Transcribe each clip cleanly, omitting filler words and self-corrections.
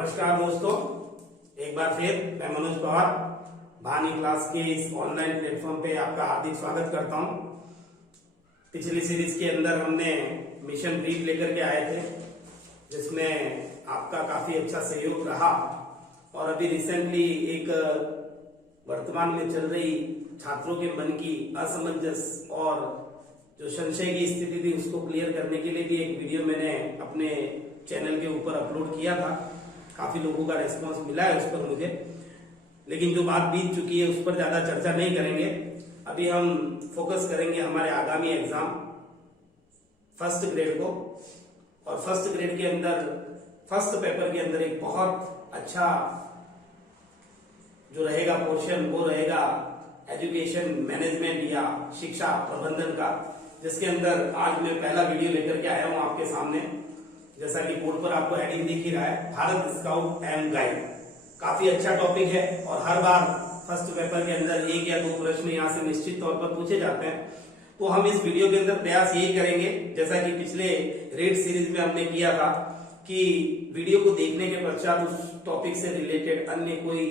नमस्कार दोस्तों, एक बार फिर मैं मनोज पवार भानी क्लास के इस ऑनलाइन प्लेटफॉर्म पे आपका हार्दिक स्वागत करता हूं। पिछली सीरीज के अंदर हमने मिशन ब्रीफ लेकर के आए थे, जिसमें आपका काफी अच्छा सहयोग रहा। और अभी रिसेंटली एक वर्तमान में चल रही छात्रों के मन की असमंजस और जो संशय की स्थिति थी उसको क्लियर करने के लिए भी एक वीडियो मैंने अपने चैनल के ऊपर अपलोड किया था। काफी लोगों का रेस्पॉन्स मिला है उस पर मुझे, लेकिन जो बात बीत चुकी है उस पर ज्यादा चर्चा नहीं करेंगे। अभी हम फोकस करेंगे हमारे आगामी एग्जाम फर्स्ट ग्रेड को। और फर्स्ट ग्रेड के अंदर फर्स्ट पेपर के अंदर एक बहुत अच्छा जो रहेगा पोर्शन वो रहेगा एजुकेशन मैनेजमेंट या शिक्षा प्रबंधन का, जिसके अंदर आज मैं पहला वीडियो लेकर के आया हूं आपके सामने। जैसा कि बोर्ड पर आपको हेडिंग दिख ही रहा है, भारत स्काउट एंड गाइड। काफी अच्छा टॉपिक है और हर बार फर्स्ट पेपर के अंदर एक या दो प्रश्न यहाँ से निश्चित तौर पर पूछे जाते हैं। तो हम इस वीडियो के अंदर प्रयास यही करेंगे, जैसा कि पिछले रेड सीरीज में हमने किया था, कि वीडियो को देखने के पश्चात उस टॉपिक से रिलेटेड अन्य कोई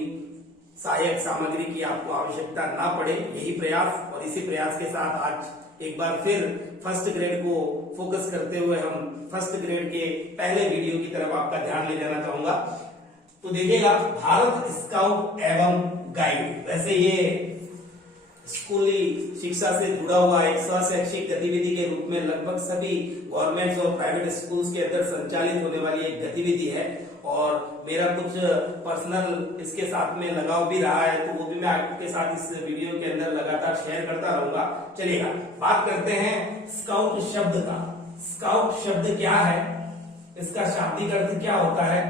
सहायक सामग्री की आपको आवश्यकता ना पड़े। यही प्रयास और इसी प्रयास के साथ आज एक बार फिर फर्स्ट ग्रेड को फोकस करते हुए हम फर्स्ट ग्रेड के पहले वीडियो की तरफ आपका ध्यान ले जाना चाहूंगा। तो देखिएगा, भारत स्काउट एवं गाइड, वैसे ये स्कूली शिक्षा से जुड़ा हुआ एक स्वशैक्षिक गतिविधि के रूप में लगभग सभी गवर्नमेंट और प्राइवेट स्कूल्स के अंदर संचालित होने वाली एक गतिविधि है। और मेरा कुछ पर्सनल इसके साथ में लगाव भी रहा है, तो वो भी मैं आपके साथ इस वीडियो के अंदर लगातार शेयर करता रहूंगा। चलिएगा, बात करते हैं स्काउट शब्द का। स्काउट शब्द क्या है, इसका शाब्दिक अर्थ क्या होता है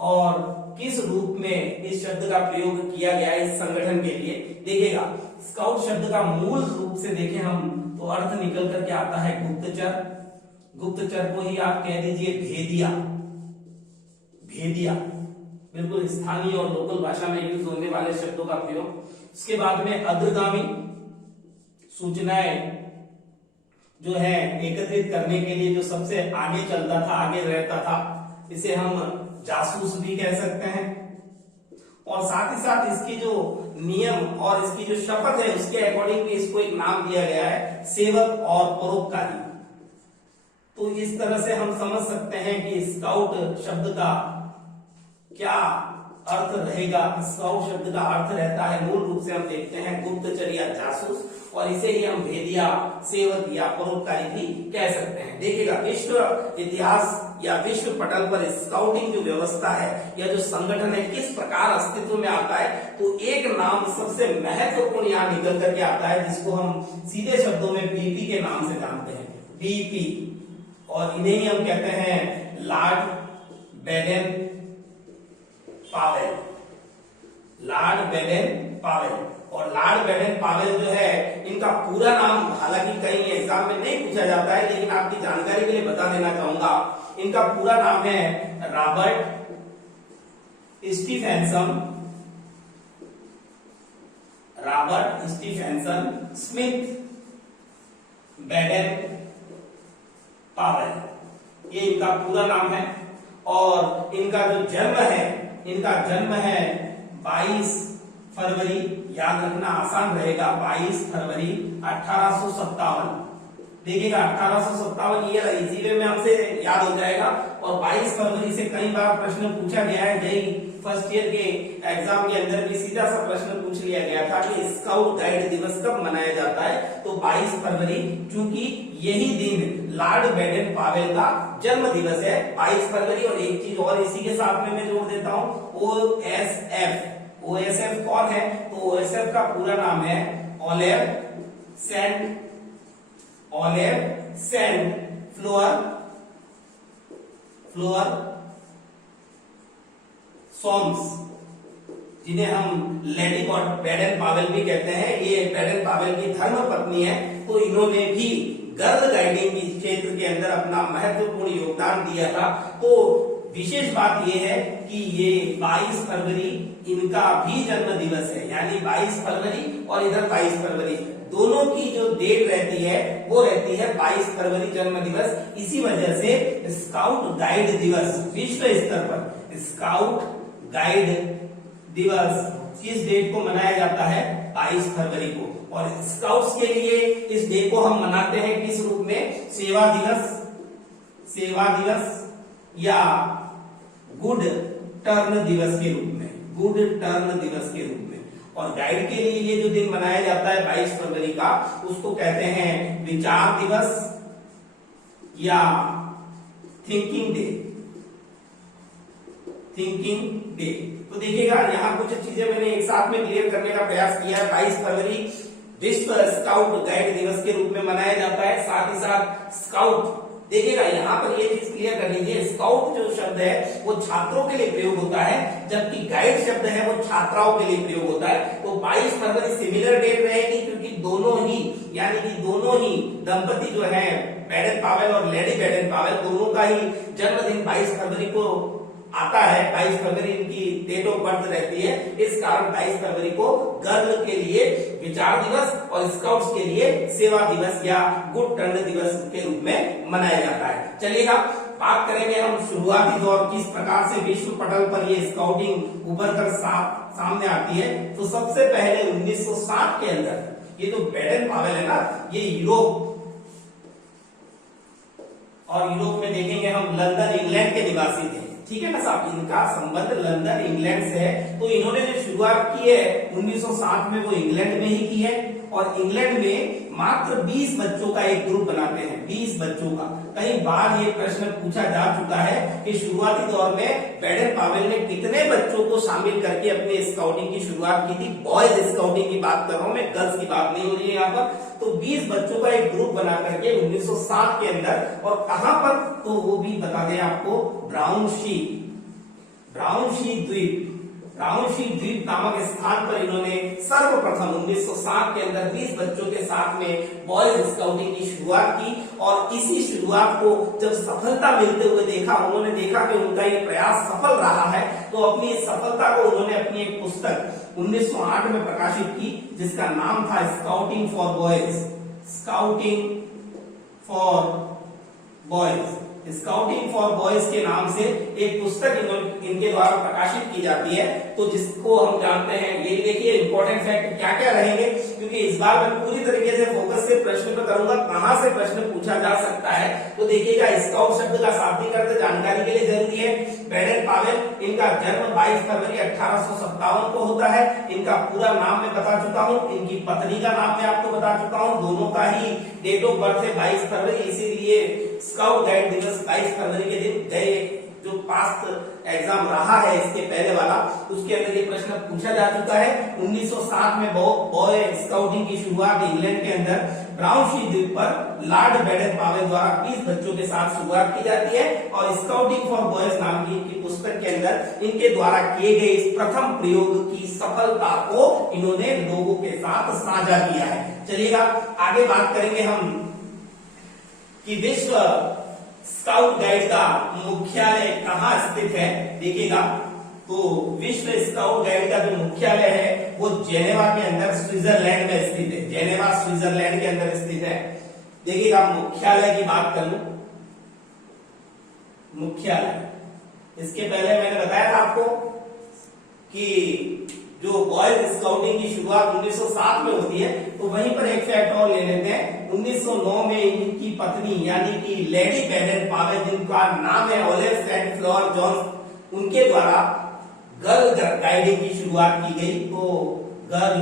और किस रूप में इस शब्द का प्रयोग किया गया है इस संगठन के लिए। देखिएगा, स्काउट शब्द का मूल रूप से देखें हम तो अर्थ निकल करके आता है गुप्तचर। गुप्तचर को ही आप कह दीजिए भेदिया। भेदिया बिल्कुल स्थानीय और लोकल भाषा में यूज होने वाले शब्दों का प्रयोग। उसके बाद में अग्रगामी, सूचनाएं जो है एकत्रित करने के लिए जो सबसे आगे चलता था, आगे रहता था, इसे हम जासूस भी कह सकते हैं। और साथ ही साथ इसकी जो नियम और इसकी जो शपथ है उसके अकॉर्डिंग भी इसको एक नाम दिया गया है, सेवक और परोपकारी। तो इस तरह से हम समझ सकते हैं कि स्काउट शब्द का क्या अर्थ रहेगा। स्काउट शब्द का अर्थ रहता है, मूल रूप से हम देखते हैं, गुप्तचर या जासूस, और इसे ही हम भेदिया, सेवक या परोपकारी भी कह सकते हैं। देखिएगा, विश्व इतिहास या विश्व पटल पर स्काउटिंग जो व्यवस्था है या जो संगठन है किस प्रकार अस्तित्व में आता है, तो एक नाम सबसे महत्वपूर्ण यहाँ निकल करके आता है, जिसको हम सीधे शब्दों में बीपी के नाम से जानते हैं, बीपी। और इन्हें ही हम कहते हैं Lord Baden Powell. Lord Baden Powell. और लॉर्ड बेडेन पावेल जो है, इनका पूरा नाम हालांकि कहीं एग्जाम में नहीं पूछा जाता है, लेकिन आपकी जानकारी के लिए बता देना चाहूंगा, इनका पूरा नाम है Robert Stephenson. Robert Stephenson Smith Baden Powell, ये इनका पूरा नाम है। और इनका जो जन्म है, इनका जन्म है 22 फरवरी, याद रखना आसान रहेगा, 22 फरवरी 1857। देखिएगा, 1857 ये इजीली में हमसे याद हो जाएगा। और 22 फरवरी से कई बार प्रश्न पूछा गया है, यही फर्स्ट ईयर के एग्जाम के अंदर भी सीधा सा प्रश्न पूछ लिया गया था कि स्काउट गाइड दिवस कब मनाया जाता है, तो 22 फरवरी, क्योंकि यही दिन लॉर्ड बेडेन पावेल का जन्म दिवस है, 22 फरवरी। और एक चीज और इसी के साथ में मैं जोड़ देता हूं, OSF। OSF कौन है, तो OSF का पूरा नाम है ओलेव सेंट फ्लोअर सोम्स, जिन्हें हम लेडी बेडेन पावेल भी कहते हैं। ये बेडेन पावेल की धर्म पत्नी है, तो इन्होंने भी गर्ल गाइडिंग के क्षेत्र के अंदर अपना महत्वपूर्ण योगदान दिया था। तो विशेष बात यह है कि ये 22 फरवरी इनका भी जन्म दिवस है, यानी 22 फरवरी और इधर 22 फरवरी, दोनों की जो डेट रहती है वो रहती है 22 फरवरी जन्म दिवस। इसी वजह से स्काउट गाइड दिवस विश्व स्तर पर स्काउट गाइड दिवस किस डेट को मनाया जाता है? 22 फरवरी को। और स्काउट्स के लिए इस डे को हम मनाते हैं किस रूप में? सेवा दिवस या गुड टर्न दिवस के रूप में, गुड टर्न दिवस के रूप में। और गाइड के लिए ये जो दिन मनाया जाता है 22 फरवरी का, उसको कहते हैं विचार दिवस या थिंकिंग डे, थिंकिंग डे। तो देखिएगा यहाँ कुछ चीजें मैंने एक साथ में क्लियर करने का प्रयास किया है। 22 फरवरी विश्व स्काउट गाइड दिवस के रूप में मनाया जाता है। साथ ही साथ स्काउट, देखिएगा यहाँ पर ये चीज क्लियर कर लीजिए, स्काउट जो शब्द है वो छात्रों के लिए प्रयोग होता है, जबकि गाइड शब्द है वो छात्राओं के लिए प्रयोग होता है। तो 22 फरवरी सिमिलर डेट रहेगी, क्योंकि दोनों ही यानी कि दोनों ही दंपति जो है बैडन पावेल और लेडी बैडन पावेल, दोनों का ही जन्मदिन 22 फरवरी को आता है। 22 फरवरी इनकी डेट ऑफ बर्थ रहती है। इस कारण 22 फरवरी को गर्ल के लिए विचार दिवस और स्काउट्स के लिए सेवा दिवस या गुड टर्न दिवस के रूप में मनाया जाता है। चलिएगा बात करेंगे हम शुरुआती दौर, किस प्रकार से विश्व पटल पर ये स्काउटिंग उभर कर सामने आती है। तो सबसे पहले 1960 के अंदर ये जो बैडन पावेल है ना, ये यूरोप में देखेंगे हम लंदन इंग्लैंड के निवासी थे, ठीक है ना साहब। इनका संबंध लंदन इंग्लैंड से है। तो इन्होंने जो शुरुआत की है 1960 में वो इंग्लैंड में ही की है। और इंग्लैंड में मात्र 20 बच्चों का एक ग्रुप बनाते हैं, 20 बच्चों का। कई बार ये प्रश्न पूछा जा चुका है कि शुरुआती दौर में बैडन पावेल ने कितने बच्चों को शामिल करके अपने स्काउटिंग की शुरुआत की थी। बॉयज स्काउटिंग की बात कर रहा हूं मैं, गर्ल्स की बात नहीं हो रही है यहाँ पर। तो 20 बच्चों का एक ग्रुप बना करके 1960 के अंदर, और कहां पर, तो वो भी बता दें आपको, ब्राउन शी द्वीप नामक स्थान पर इन्होंने सर्वप्रथम 1960 के अंदर 20 बच्चों के साथ में बॉयज स्काउटिंग की शुरुआत की। और इसी शुरुआत को जब सफलता मिलते हुए देखा, उन्होंने देखा कि उनका ये प्रयास सफल रहा है, तो अपनी इस सफलता को उन्होंने अपनी एक पुस्तक 1908 में प्रकाशित की, जिसका नाम था scouting for boys. Scouting for boys के नाम से एक पुस्तक इनके द्वारा प्रकाशित की जाती है। तो जिसको हम जानते हैं, ये देखिए इंपॉर्टेंट फैक्ट क्या क्या रहेंगे, क्योंकि इस बार मैं पूरी तरीके से फोकस से प्रश्न पर करूंगा, कहां से प्रश्न पूछा जा सकता है। तो देखिएगा, स्काउट शब्द का शाब्दिक अर्थ जानकारी के लिए जरूरी है। बैडन पावेल, इनका जन्म 22 फरवरी 1857 को होता है। इनका पूरा नाम मैं बता चुका हूं, इनकी पत्नी का नाम मैं आपको बता चुका हूं, दोनों का ही डेट ऑफ बर्थ है 22 फरवरी। इसीलिए स्काउट गाइड दिवस 22 फरवरी के दिन गए। जो पास्ट एग्जाम रहा है इसके पहले वाला, उसके अंदर ये प्रश्न पूछा जा चुका है। 1960 में बॉय स्काउटिंग की शुरुआत इंग्लैंड के अंदर ब्राउन शी द्वीप पर लॉर्ड बैडन पावेल द्वारा 20 बच्चों के साथ शुरुआत की जाती है। और स्काउटिंग फॉर बॉयज नाम की इनकी पुस्तक के अंदर इनके द्वारा किए गए इस प्रथम प्रयोग की सफलता को इन्होंने लोगों के साथ साझा किया है। चलिएगा आगे बात करेंगे हम कि विश्व स्काउट गाइड का मुख्यालय कहाँ स्थित है। देखिएगा, तो विश्व स्काउट गाइड का जो मुख्यालय है वो जेनेवा के अंदर स्विट्जरलैंड में स्थित है। जेनेवा स्विट्जरलैंड के अंदर स्थित है। देखिएगा, मुख्यालय की बात कर लूं, मुख्यालय, इसके पहले मैंने बताया था आपको कि जो बॉयज स्काउटिंग की शुरुआत 1907 में होती है, तो वहीं पर एक फैक्ट और ले लेते हैं। 1909 में इनकी पत्नी यानी कि लेडी बैडन पावेल, जिनका नाम है ओलिव सेंट फ्लोर जॉन्स, उनके द्वारा गर्ल गाइडिंग की शुरुआत की गई। तो गर्ल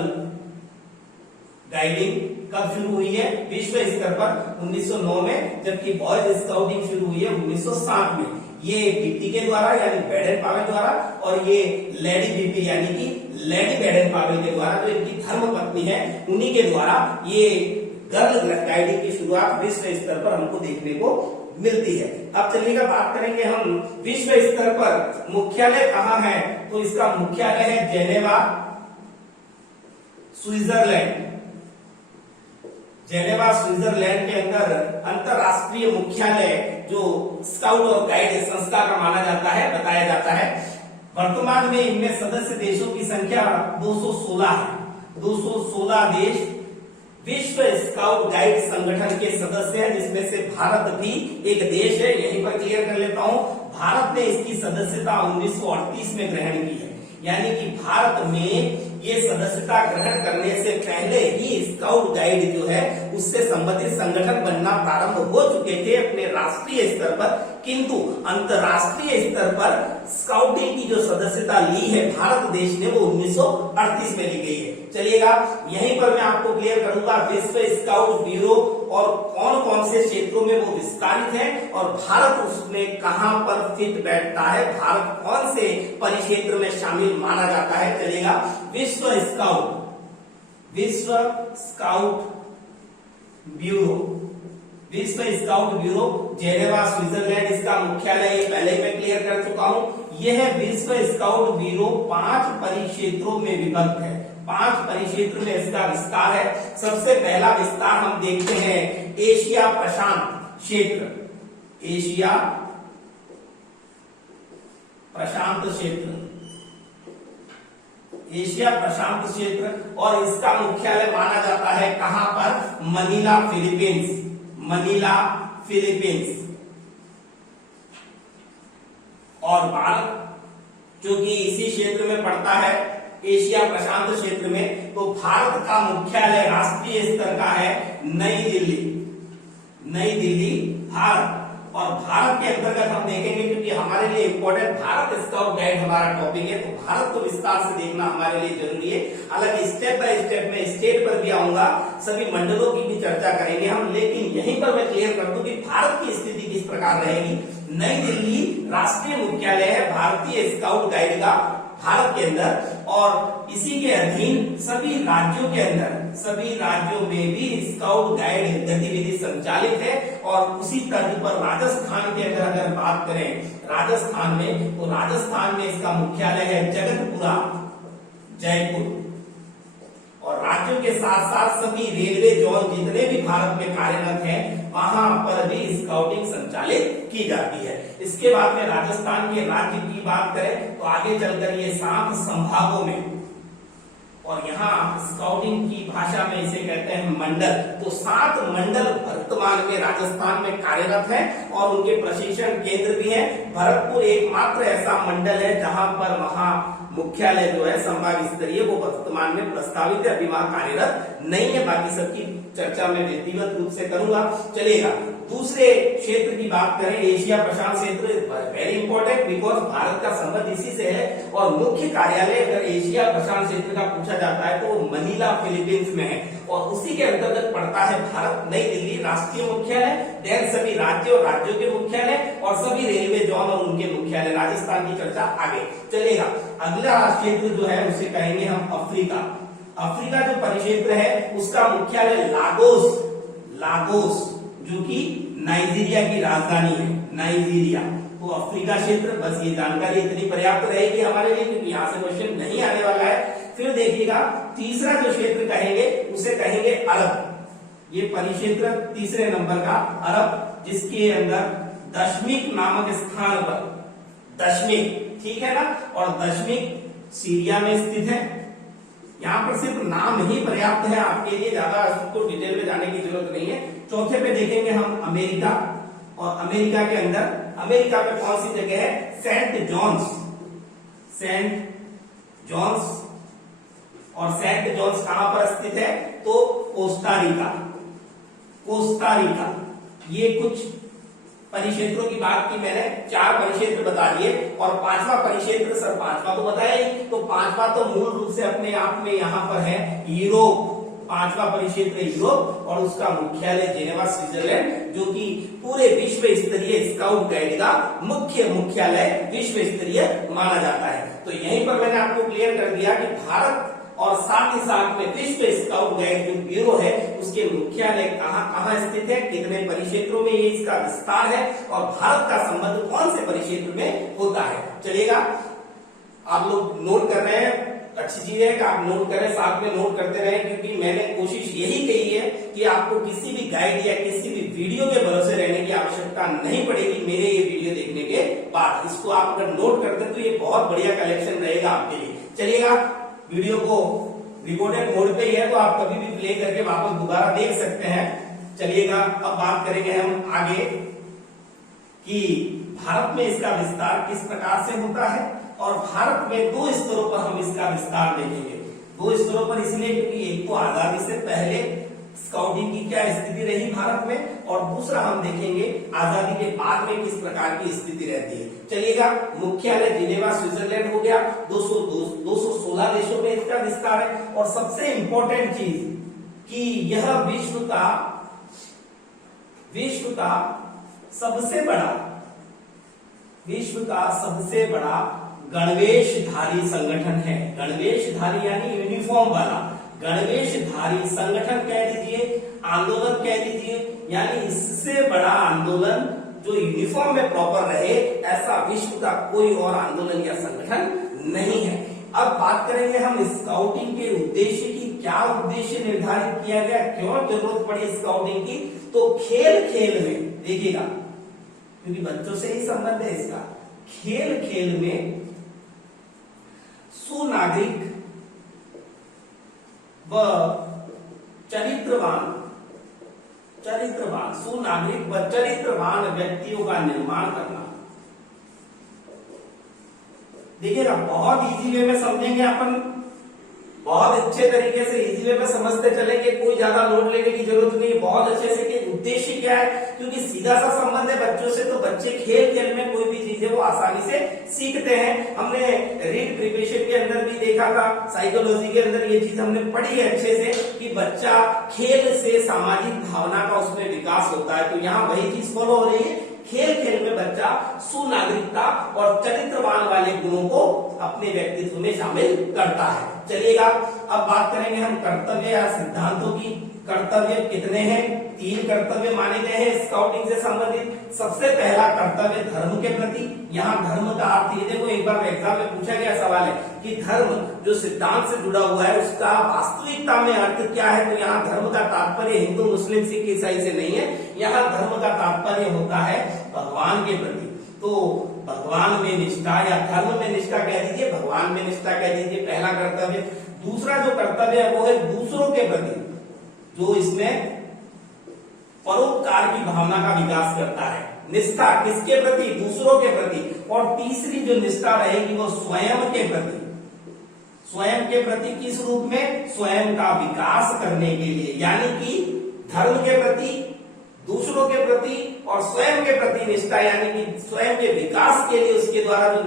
गाइडिंग कब शुरू हुई है? विश्व स्तर पर 1909 में, जबकि बॉयज स्काउटिंग शुरू हुई है 1907 में। ये बीपी के द्वारा यानी बैडन पावेल द्वारा, और ये लेडी बीपी यानी कि लेडी बैडन पावेल के द्वारा, जो इनकी धर्म पत्नी है, उन्हीं के द्वारा ये गर्ल गाइडिंग की शुरुआत विश्व स्तर पर हमको देखने को मिलती है। अब चलिएगा बात करेंगे हम विश्व स्तर पर मुख्यालय कहाँ है। तो इसका मुख्यालय है जेनेवा स्विट्जरलैंड। जेनेवा स्विट्जरलैंड के अंदर अंतरराष्ट्रीय मुख्यालय जो स्काउट और गाइड संस्था का माना जाता है, बताया जाता है। वर्तमान में इनमें सदस्य देशों की संख्या 216 है। 216 देश विश्व स्काउट गाइड संगठन के सदस्य हैं, जिसमें से भारत भी एक देश है। यहीं पर क्लियर कर लेता हूं, भारत ने इसकी सदस्यता 1938 में ग्रहण की है, यानी कि भारत में ये सदस्यता ग्रहण करने से पहले ही स्काउट गाइड जो है उससे संबंधित संगठन बनना प्रारंभ हो चुके थे अपने राष्ट्रीय स्तर पर, किंतु अंतरराष्ट्रीय स्तर पर स्काउटिंग की जो सदस्यता ली है भारत देश ने वो 1938 में ली गई है। चलिएगा, यहीं पर मैं आपको क्लियर करूंगा विश्व स्काउट ब्यूरो और कौन कौन से क्षेत्रों में वो विस्तारित है और भारत उसमें कहां पर फिट बैठता है, भारत कौन से परिक्षेत्र में शामिल माना जाता है। चलिएगा, विश्व स्काउट ब्यूरो जेनेवा स्विट्जरलैंड इसका मुख्यालय पहले ही मैं क्लियर कर चुका हूं। यह विश्व स्काउट ब्यूरो 5 परिक्षेत्रों में विभक्त है, 5 परिक्षेत्र में इसका विस्तार है। सबसे पहला विस्तार हम देखते हैं एशिया प्रशांत क्षेत्र, एशिया प्रशांत क्षेत्र, और इसका मुख्यालय माना जाता है कहां पर, मनीला फिलीपींस। और भारत जो कि इसी क्षेत्र में पड़ता है, एशिया प्रशांत क्षेत्र में, तो भारत का मुख्यालय राष्ट्रीय स्तर का है नई दिल्ली भारत। और भारत के अंतर्गत हम देखेंगे, क्योंकि हमारे लिए इंपॉर्टेंट भारत स्काउट गाइड हमारा टॉपिक है, तो भारत को विस्तार से देखना हमारे लिए जरूरी है। हालांकि स्टेप बाय स्टेप में स्टेट पर भी आऊंगा, सभी मंडलों की भी चर्चा करेंगे हम, लेकिन यहीं पर मैं क्लियर कर दूं कि भारत की स्थिति किस प्रकार रहेगी। नई दिल्ली राष्ट्रीय मुख्यालय है भारतीय स्काउट गाइड का भारत के अंदर, और इसी के अधीन सभी राज्यों में भी स्काउट गाइड गतिविधि संचालित है। और उसी तर्ज पर राजस्थान के अंदर अगर बात करें, राजस्थान में इसका मुख्यालय है जगतपुरा, जयपुर। और राज्यों के साथ साथ सभी रेलवे जोन जितने भी भारत में कार्यरत हैं, वहां पर भी स्काउटिंग संचालित की जाती है। इसके बाद में राजस्थान के राज्य की बात करें तो आगे चलकर ये 7 संभागों में, और यहाँ स्काउटिंग की भाषा में इसे कहते हैं मंडल, तो 7 मंडल वर्तमान में राजस्थान में कार्यरत है और उनके प्रशिक्षण केंद्र भी है। भरतपुर एकमात्र ऐसा मंडल है जहां पर वहां मुख्यालय जो है संभाग स्तरीय वो वर्तमान में प्रस्तावित है, अभी वहां कार्यरत नहीं है। बाकी सबकी चर्चा में व्यक्तिगत रूप से करूंगा। चलिएगा, दूसरे क्षेत्र की बात करें, एशिया प्रशांत क्षेत्र, वेरी इंपॉर्टेंट बिकॉज भारत का संबंध इसी से है। और मुख्य कार्यालय अगर एशिया प्रशांत क्षेत्र का पूछा जाता है तो मनीला फिलीपींस में है, और उसी के अंतर्गत पड़ता है भारत नई दिल्ली राष्ट्रीय मुख्यालय, देन सभी राज्य और राज्यों के मुख्यालय और सभी रेलवे जोन और उनके मुख्यालय। राजस्थान की चर्चा आगे चलेगा। अगला क्षेत्र जो है उसे कहेंगे हम अफ्रीका जो परिक्षेत्र है उसका मुख्यालय लागोस जो कि नाइजीरिया की राजधानी है, नाइजीरिया। तो अफ्रीका क्षेत्र, बस ये जानकारी इतनी पर्याप्त रहेगी हमारे लिए, क्योंकि यहाँ से क्वेश्चन नहीं आने वाला है। फिर देखिएगा, तीसरा जो क्षेत्र कहेंगे उसे कहेंगे अरब। ये परिक्षेत्र तीसरे नंबर का अरब, जिसके अंदर दशमिक नामक स्थान पर, दशमिक, ठीक है ना, और दशमिक सीरिया में स्थित है। यहाँ पर सिर्फ नाम ही पर्याप्त है आपके लिए, ज्यादा उसको डिटेल में जाने की जरूरत नहीं है। चौथे पे देखेंगे हम अमेरिका, और अमेरिका के अंदर, अमेरिका में कौन सी जगह है, सेंट जॉन्स। और सेंट जॉन्स कहां पर स्थित है, तो कोस्टा रिका। ये कुछ परिक्षेत्रों की बात की मैंने, 4 परिक्षेत्र बता दिए, और 5वां परिक्षेत्र, सर 5वां तो बताया ही, तो 5वां तो मूल रूप से अपने आप में यहाँ पर है यूरोप। 5वां परिक्षेत्र यूरोप, और उसका मुख्यालय जेनेवा स्विट्जरलैंड, जो कि पूरे विश्व स्तरीय स्काउट गाइड का मुख्य मुख्यालय विश्व स्तरीय माना जाता है। तो यहीं पर मैंने आपको क्लियर कर दिया कि भारत और साथ ही साथ में विश्व स्काउट गाइड जो ब्यूरो है उसके मुख्यालय कहां स्थित है, कितने परिक्षेत्रों में ये इसका विस्तार है, और भारत का संबंध कौन से परिक्षेत्र में होता है। चलिएगा, आप लोग नोट कर रहे हैं, अच्छी चीज है कि आप नोट करें, साथ में नोट करते रहें, क्योंकि मैंने कोशिश यही कही है कि आपको किसी भी गाइड या किसी भी वीडियो के भरोसे रहने की आवश्यकता नहीं पड़ेगी मेरे ये वीडियो देखने के बाद। इसको आप अगर नोट करते तो ये बहुत बढ़िया कलेक्शन रहेगा आपके लिए। चलिएगा, वीडियो को रिकॉर्डेड मोड पे ही है, तो आप कभी भी प्ले करके वापस दोबारा देख सकते हैं। चलिएगा अब बात करेंगे हम आगे कि भारत में इसका विस्तार किस प्रकार से होता है, और भारत में 2 स्तरों पर हम इसका विस्तार देखेंगे। 2 स्तरों पर इसलिए क्योंकि एक तो आजादी से पहले स्काउटिंग की क्या स्थिति रही भारत में, और दूसरा हम देखेंगे आजादी के बाद में किस प्रकार की स्थिति रहती है। चलिएगा, मुख्यालय जिनेवा स्विट्जरलैंड हो गया, 216 देशों में इसका विस्तार है। और सबसे इंपॉर्टेंट चीज कि यह विश्व का सबसे बड़ा गणवेशधारी संगठन है। गणवेशधारी यानी यूनिफॉर्म वाला, गणवेशधारी संगठन कह दीजिए, आंदोलन कह दीजिए, यानी इससे बड़ा आंदोलन जो यूनिफॉर्म में प्रॉपर रहे, ऐसा विश्व का कोई और आंदोलन या संगठन नहीं है। अब बात करेंगे हम स्काउटिंग के उद्देश्य की। क्या उद्देश्य निर्धारित किया गया, क्यों जरूरत पड़ी स्काउटिंग की? तो खेल खेल में देखिएगा, क्योंकि बच्चों से ही संबंध है इसका, खेल खेल में सुनागरिक व सुनागरिक व चरित्रवान व्यक्तियों का निर्माण करना। देखिएगा, बहुत इजी वे में समझेंगे अपन, बहुत अच्छे तरीके से इजी वे में समझते चलेंगे, कोई ज्यादा लोड लेने की जरूरत नहीं। बहुत अच्छे से कि उद्देश्य क्या है, क्योंकि सीधा सा संबंध है बच्चों से, तो बच्चे खेल खेल में कोई भी चीज है वो आसानी से सीखते हैं। हमने रीड प्रिपरेशन के अंदर भी देखा था, साइकोलॉजी के अंदर ये चीज हमने पढ़ी है अच्छे से कि बच्चा खेल से सामाजिक भावना का उसमें विकास होता है। तो यहाँ वही चीज फॉलो हो रही है, खेल खेल में बच्चा सुनागरिकता और चरित्रवान वाले गुणों को अपने व्यक्तित्व में शामिल करता है। चलिएगा, अब बात करेंगे हम कर्तव्य या सिद्धांतों की। कर्तव्य कितने हैं? 3 कर्तव्य माने गए हैं स्काउटिंग से संबंधित। सबसे पहला कर्तव्य धर्म के प्रति। यहाँ धर्म का अर्थ ये देखो, एक बार एग्जाम में पूछा गया सवाल है कि धर्म जो सिद्धांत से जुड़ा हुआ है उसका वास्तविकता में अर्थ क्या है। तो यहाँ धर्म का तात्पर्य हिंदू मुस्लिम सिख ईसाई से नहीं है, यहाँ धर्म का तात्पर्य होता है भगवान के प्रति। तो भगवान में निष्ठा या धर्म में निष्ठा कह दीजिए, भगवान में निष्ठा कह दीजिए, पहला कर्तव्य। दूसरा जो कर्तव्य है वो है दूसरों के प्रति, जो इसमें परोपकार की भावना का विकास करता है। निष्ठा किसके प्रति? दूसरों के प्रति। और तीसरी जो निष्ठा रहेगी वो स्वयं के प्रति। स्वयं के प्रति किस रूप में? स्वयं का विकास करने के लिए, यानी कि धर्म के प्रति, दूसरों के प्रति और स्वयं के प्रति निष्ठा, यानी कि स्वयं के विकास के लिए उसके द्वारा जो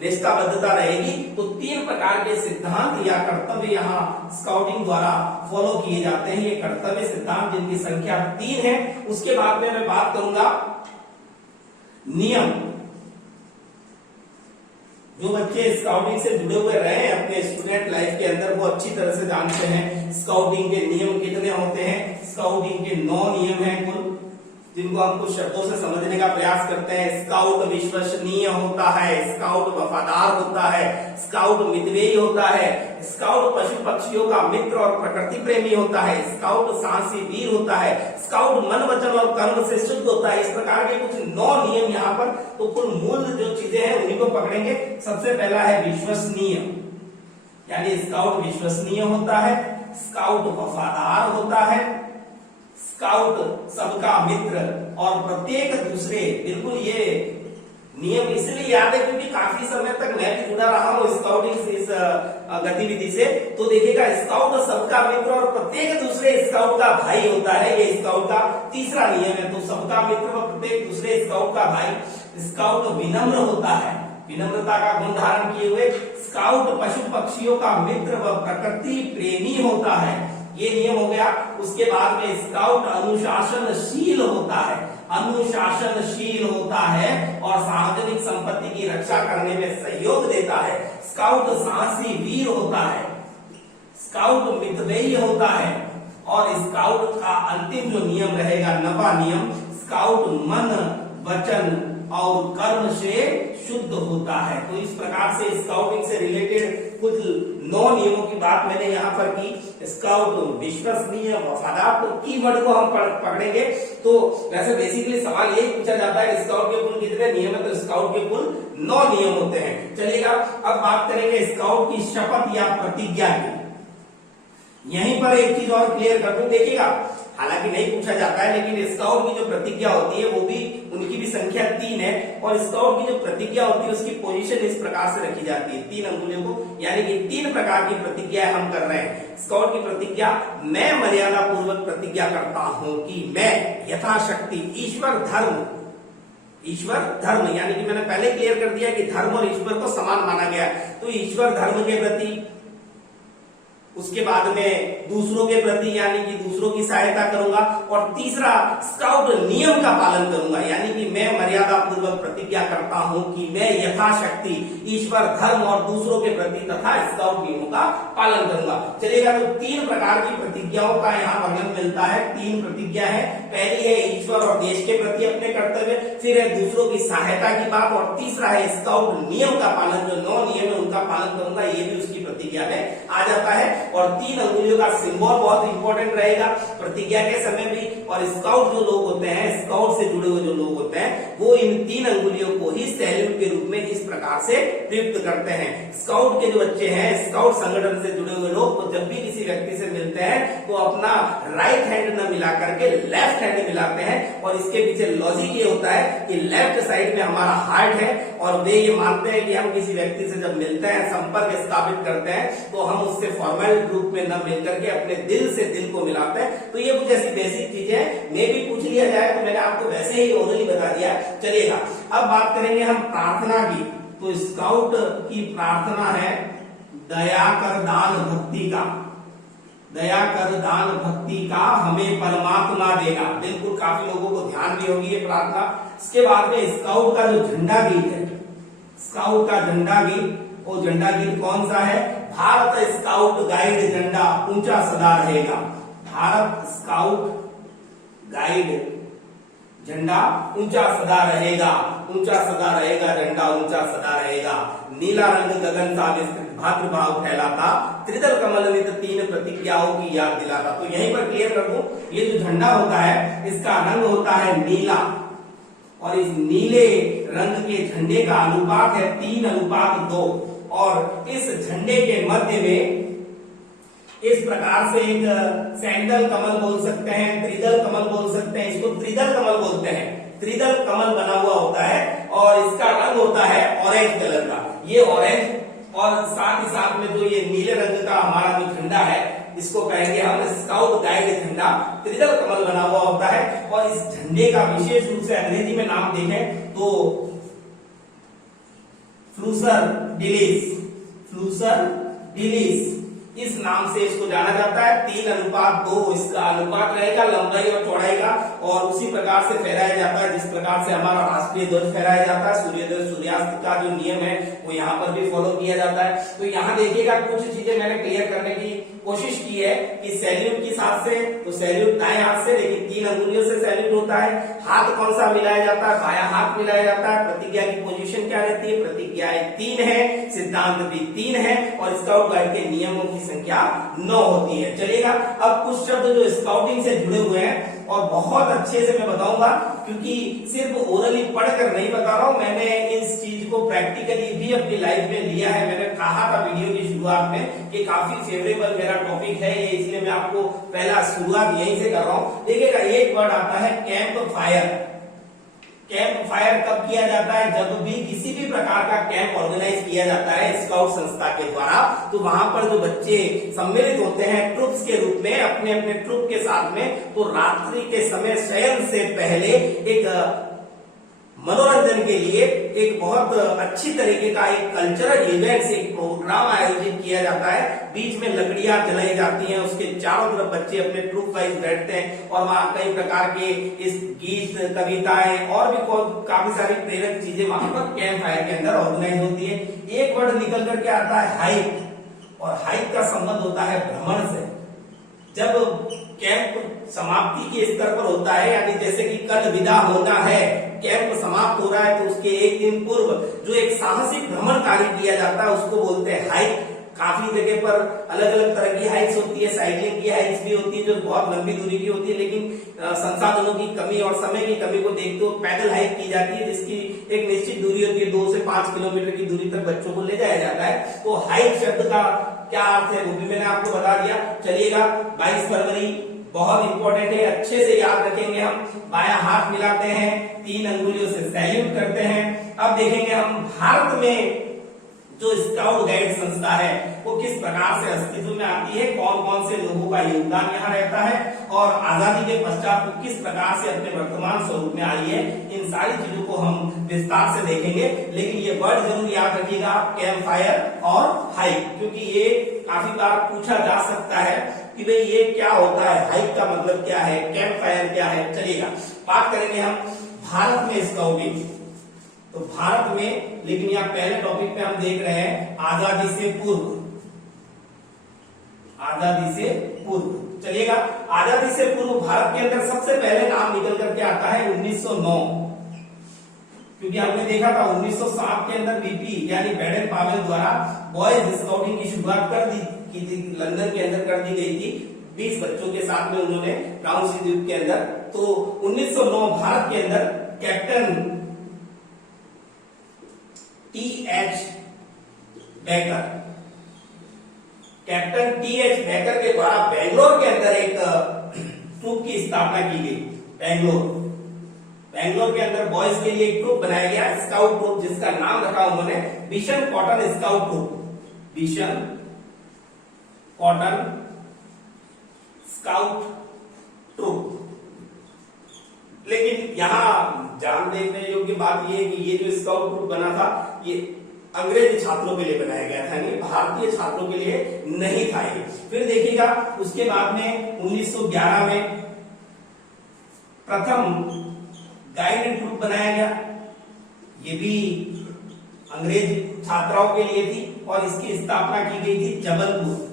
निष्ठाबद्धता रहेगी। तो 3 प्रकार के सिद्धांत या कर्तव्य यहाँ स्काउटिंग द्वारा फॉलो किए जाते हैं। ये कर्तव्य सिद्धांत जिनकी संख्या 3 है। उसके बाद में मैं बात करूंगा नियम। जो बच्चे स्काउटिंग से जुड़े हुए रहे हैं अपने स्टूडेंट लाइफ के अंदर, वो अच्छी तरह से जानते हैं स्काउटिंग के नियम कितने होते हैं। स्काउटिंग के 9 नियम हैं कुल, जिनको हम कुछ शब्दों से समझने का प्रयास करते हैं। स्काउट विश्वसनीय होता है, स्काउट वफादार होता है, स्काउट मितव्ययी होता है, स्काउट पशु पक्षियों का मित्र और प्रकृति प्रेमी होता है, स्काउट साहसी वीर होता है, स्काउट मन वचन और कर्म से शुद्ध होता है। इस प्रकार के कुछ 9 नियम यहाँ पर, तो कुल मूल जो चीजें हैं उन्हीं को पकड़ेंगे। सबसे पहला है विश्वसनीय, यानी स्काउट विश्वसनीय होता है, स्काउट वफादार होता है, स्काउट सबका मित्र और प्रत्येक दूसरे। बिल्कुल ये नियम इसलिए याद है क्योंकि काफी समय तक मैं भी जुड़ा रहा हूँ स्काउटिंग से, इस गतिविधि से। तो देखिएगा, स्काउट सबका मित्र और प्रत्येक दूसरे स्काउट का भाई होता है, ये स्काउट का तीसरा नियम है। तो सबका मित्र और प्रत्येक दूसरे स्काउट का भाई। स्काउट विनम्र होता है, विनम्रता का गुण धारण किए हुए। स्काउट पशु पक्षियों का मित्र व प्रकृति प्रेमी होता है, ये नियम हो गया। उसके बाद में स्काउट अनुशासनशील होता है, अनुशासनशील होता है और सार्वजनिक संपत्ति की रक्षा करने में सहयोग देता है। स्काउट साहसी वीर होता है, स्काउट मितव्ययी होता है। और स्काउट का अंतिम जो नियम रहेगा, 9वां नियम, स्काउट मन वचन और कर्म से शुद्ध होता है। तो इस प्रकार से स्काउटिंग से रिलेटेड कुछ 9 नियमों की बात मैंने यहाँ पर की। स्काउट विश्वसनीय, वफादार, तो कीवर्ड को हम पकड़ेंगे। तो वैसे बेसिकली सवाल यही पूछा जाता है स्काउट के कुल कितने नियम है, तो स्काउट के कुल 9 नियम होते हैं। चलिएगा, अब बात करेंगे स्काउट की शपथ या प्रतिज्ञा की। यहीं पर एक चीज और क्लियर कर दूं, देखिएगा हालांकि नहीं पूछा जाता है, लेकिन स्काउट की जो प्रतिज्ञा होती है वो भी, उनकी भी संख्या 3 है, और स्काउट की जो प्रतिज्ञा होती है उसकी पोजीशन इस प्रकार से रखी जाती है 3 अंगुलियों को, यानी कि 3 प्रकार की प्रतिज्ञा हम कर रहे हैं। स्काउट की प्रतिज्ञा, मैं मर्यादा पूर्वक प्रतिज्ञा करता हूं कि मैं यथाशक्ति ईश्वर धर्म यानी कि मैंने पहले क्लियर कर दिया कि धर्म और ईश्वर को समान माना गया है, तो ईश्वर धर्म के प्रति, उसके बाद में दूसरों के प्रति यानी कि दूसरों की सहायता करूंगा, और तीसरा स्काउट नियम का पालन करूंगा, यानी कि मैं मर्यादा पूर्वक प्रतिज्ञा करता हूं कि मैं यथाशक्ति ईश्वर धर्म और दूसरों के प्रति तथा स्काउट नियमों का पालन करूंगा। चलिएगा, तो 3 प्रकार की प्रतिज्ञाओं का यहाँ वर्णन मिलता है। 3 प्रतिज्ञा है, पहली है ईश्वर और देश के प्रति अपने कर्तव्य, फिर है दूसरों की सहायता की बात, और तीसरा है स्काउट नियम का पालन, जो 9 नियम है उनका पालन करूंगा, ये भी उसकी प्रतिज्ञा में आ जाता है। और 3 अंगुलियों का सिंबल बहुत इंपॉर्टेंट रहेगा प्रतिज्ञा के समय भी, और स्काउट जो लोग होते हैं, स्काउट से जुड़े हुए जो लोग होते हैं, वो इन 3 अंगुलियों को ही सैल्यूट के रूप में इस प्रकार से प्रयुक्त करते हैं। स्काउट के जो बच्चे हैं, स्काउट संगठन से जुड़े हुए लोग, तो जब भी किसी व्यक्ति से मिलते हैं तो अपना राइट हैंड न मिला करके लेफ्ट हैंड मिलाते हैं, और इसके पीछे लॉजिक ये होता है कि लेफ्ट साइड में हमारा हार्ट है, और वे ये मानते हैं कि हम किसी व्यक्ति से जब मिलते हैं, संपर्क स्थापित करते हैं, तो हम उससे फॉर्मल रूप में न मिलकर के अपने दिल से दिल को मिलाते हैं। तो ये कुछ ऐसी बेसिक चीजें मे भी पूछ लिया जाए तो मैंने आपको वैसे ही ओरली बता दिया। चलिएगा, अब बात करेंगे हम प्रार्थना की। तो स्काउट की प्रार्थना है दया कर दान भक्ति का, दया कर दान भक्ति का हमें परमात्मा देगा। बिल्कुल, काफी लोगों को ध्यान भी होगी ये प्रार्थना। इसके बाद में स्काउट का जो झंडा गीत है, स्काउट का झंडा गीत, वो झंडा गीत कौन सा है? भारत स्काउट गाइड झंडा ऊंचा सदा रहेगा। भारत स्काउट गाइड झंडा ऊंचा सदा रहेगा, ऊंचा सदा रहेगा, झंडा ऊंचा सदा रहेगा। नीला रंग गगन सा विस्तृत भातृभाव फैलाता, त्रिदल कमल नित 3 प्रतिज्ञाओं की याद दिलाता। तो यहीं पर क्लियर कर दूं, ये जो झंडा होता है इसका रंग होता है नीला, और इस नीले रंग के झंडे का अनुपात है 3:2, और इस झंडे के मध्य में इस प्रकार से एक सैंडल कमल बोल सकते हैं, त्रिदल कमल बोल सकते हैं, इसको त्रिदल कमल बोलते हैं। त्रिदल कमल बना हुआ होता है, और इसका रंग होता है ऑरेंज कलर का। ये ऑरेंज, और साथ ही साथ में जो ये नीले रंग का हमारा जो झंडा है, इसको कहेंगे हम स्काउट गाइड झंडा, त्रिदल कमल बना हुआ होता है। और इस झंडे का विशेष रूप से अंग्रेजी में नाम देखें तो फ्लूसर डिलीस, फ्लूसर डिलीस इस नाम से इसको जाना जाता है। 3:2 इसका अनुपात रहेगा लंबाई और चौड़ाई का, और उसी प्रकार से फहराया जाता है जिस प्रकार से हमारा राष्ट्रीय ध्वज फहराया जाता है। सूर्योदय सूर्यास्त का जो नियम है वो यहाँ पर भी फॉलो किया जाता है। तो यहाँ देखिएगा, कुछ चीजें मैंने क्लियर करने की कोशिश की है कि सैल्यूट किस हाथ से, तो सैल्यूट दाएं हाथ से, लेकिन 3 अंगुलियों से सैल्यूट होता है। हाथ कौन सा मिलाया जाता है? बायां हाथ मिलाया जाता है। प्रतिज्ञा की पोजीशन क्या रहती है? प्रतिज्ञाएं 3 है, सिद्धांत भी 3 है, और स्काउट गाइड के नियमों की संख्या 9 होती है। चलिएगा, अब कुछ शब्द जो स्काउटिंग से जुड़े हुए हैं और बहुत अच्छे से मैं बताऊंगा, क्योंकि सिर्फ ओरली पढ़कर नहीं बता रहा हूं, मैंने इस चीज को प्रैक्टिकली भी अपनी लाइफ में लिया है। मैंने कहा था वीडियो की शुरुआत में कि काफी फेवरेबल मेरा टॉपिक है ये, इसलिए मैं आपको पहला शुरुआत यहीं से कर रहा हूं। देखिएगा, एक वर्ड आता है कैंप फायर। कैंप फायर कब किया जाता है? जब भी किसी भी प्रकार का कैंप ऑर्गेनाइज किया जाता है स्काउट संस्था के द्वारा, तो वहां पर जो बच्चे सम्मिलित होते हैं ट्रुप्स के रूप में, अपने अपने ट्रुप के साथ में, तो रात्रि के समय शयन से पहले एक मनोरंजन के लिए एक बहुत अच्छी तरीके का एक कल्चरल इवेंट, एक प्रोग्राम आयोजित किया जाता है। बीच में लकड़ियां जलाई जाती हैं, उसके चारों तरफ बच्चे अपने ट्रुप वाइज बैठते हैं, और वहां कई प्रकार के इस गीत, कविताएं और भी काफी सारी प्रेरक चीजें वहां पर कैंप फायर के अंदर ऑर्गेनाइज होती है। एक वर्ड निकल करके आता है हाइक, और हाइक का संबंध होता है भ्रमण से। जब कैंप समाप्ति के स्तर पर होता है, यानी जैसे कि कल विदा होना है, कैंप समाप्त हो रहा है, तो उसके एक दिन पूर्व जो एक साहसिक भ्रमण कार्य किया जाता है उसको बोलते हैं हाइक। काफी जगह पर अलग अलग तरह की हाइक्स होती है, साइकिलिंग की हाइक्स भी होती है जो बहुत लंबी दूरी की होती है, लेकिन संसाधनों की कमी और समय की कमी को देखते हुए पैदल हाइक की जाती है, जिसकी एक निश्चित दूरी होती है, 2 से 5 किलोमीटर की दूरी तक बच्चों को ले जाया जाता है। तो हाइक शब्द का क्या अर्थ है वो भी मैंने आपको बता दिया। चलिएगा 22 फरवरी बहुत इंपॉर्टेंट है, अच्छे से याद रखेंगे। हम बायां हाथ मिलाते हैं, 3 अंगुलियों से सैल्यूट करते हैं। अब देखेंगे हम भारत में जो स्काउट गाइड संस्था है वो किस प्रकार से अस्तित्व में आती है, कौन कौन से लोगों का योगदान यहाँ रहता है और आजादी के पश्चात वो किस प्रकार से अपने वर्तमान स्वरूप में आई है, इन सारी चीजों को हम विस्तार से देखेंगे। लेकिन ये वर्ड जरूर याद रखिएगा, कैंप फायर और हाइक, क्योंकि ये काफी बार पूछा जा सकता है कि भाई ये क्या होता है, हाइक का मतलब क्या है, कैंप फायर क्या है। चलिएगा बात करेंगे हम भारत में स्काउटिंग। तो भारत में, लेकिन यहाँ पहले टॉपिक पे हम देख रहे हैं आजादी से पूर्व। आजादी से पूर्व, चलिएगा आजादी से पूर्व भारत के अंदर सबसे पहले नाम निकल करके आता है 1909, क्योंकि हमने देखा था 1907 के अंदर बीपी यानी बैडन पावेल द्वारा बॉयज स्काउटिंग की शुरुआत कर दी की थी, लंदन के अंदर कर दी गई थी 20 बच्चों के साथ में उन्होंने ब्राउन सी द्वीप के अंदर। तो 1909 भारत के अंदर captain T.H. Baker, captain T.H. Baker के द्वारा बेंगलोर के अंदर एक ट्रूप की स्थापना की गई। बेंगलोर के अंदर बॉयज के लिए एक ट्रूप बनाया गया, स्काउट ट्रूप, जिसका नाम रखा उन्होंने Mission Cotton Scout Troop. Mission Cotton Scout Troop. लेकिन यहाँ ध्यान देने योग्य बात यह है कि ये जो स्काउट ग्रुप बना था ये अंग्रेजी छात्रों के लिए बनाया गया था, नहीं भारतीय छात्रों के लिए नहीं था ये। फिर देखिएगा उसके बाद में 1911 में प्रथम गाइड ग्रुप बनाया गया, ये भी अंग्रेज छात्राओं के लिए थी और इसकी स्थापना की गई थी जबलपुर।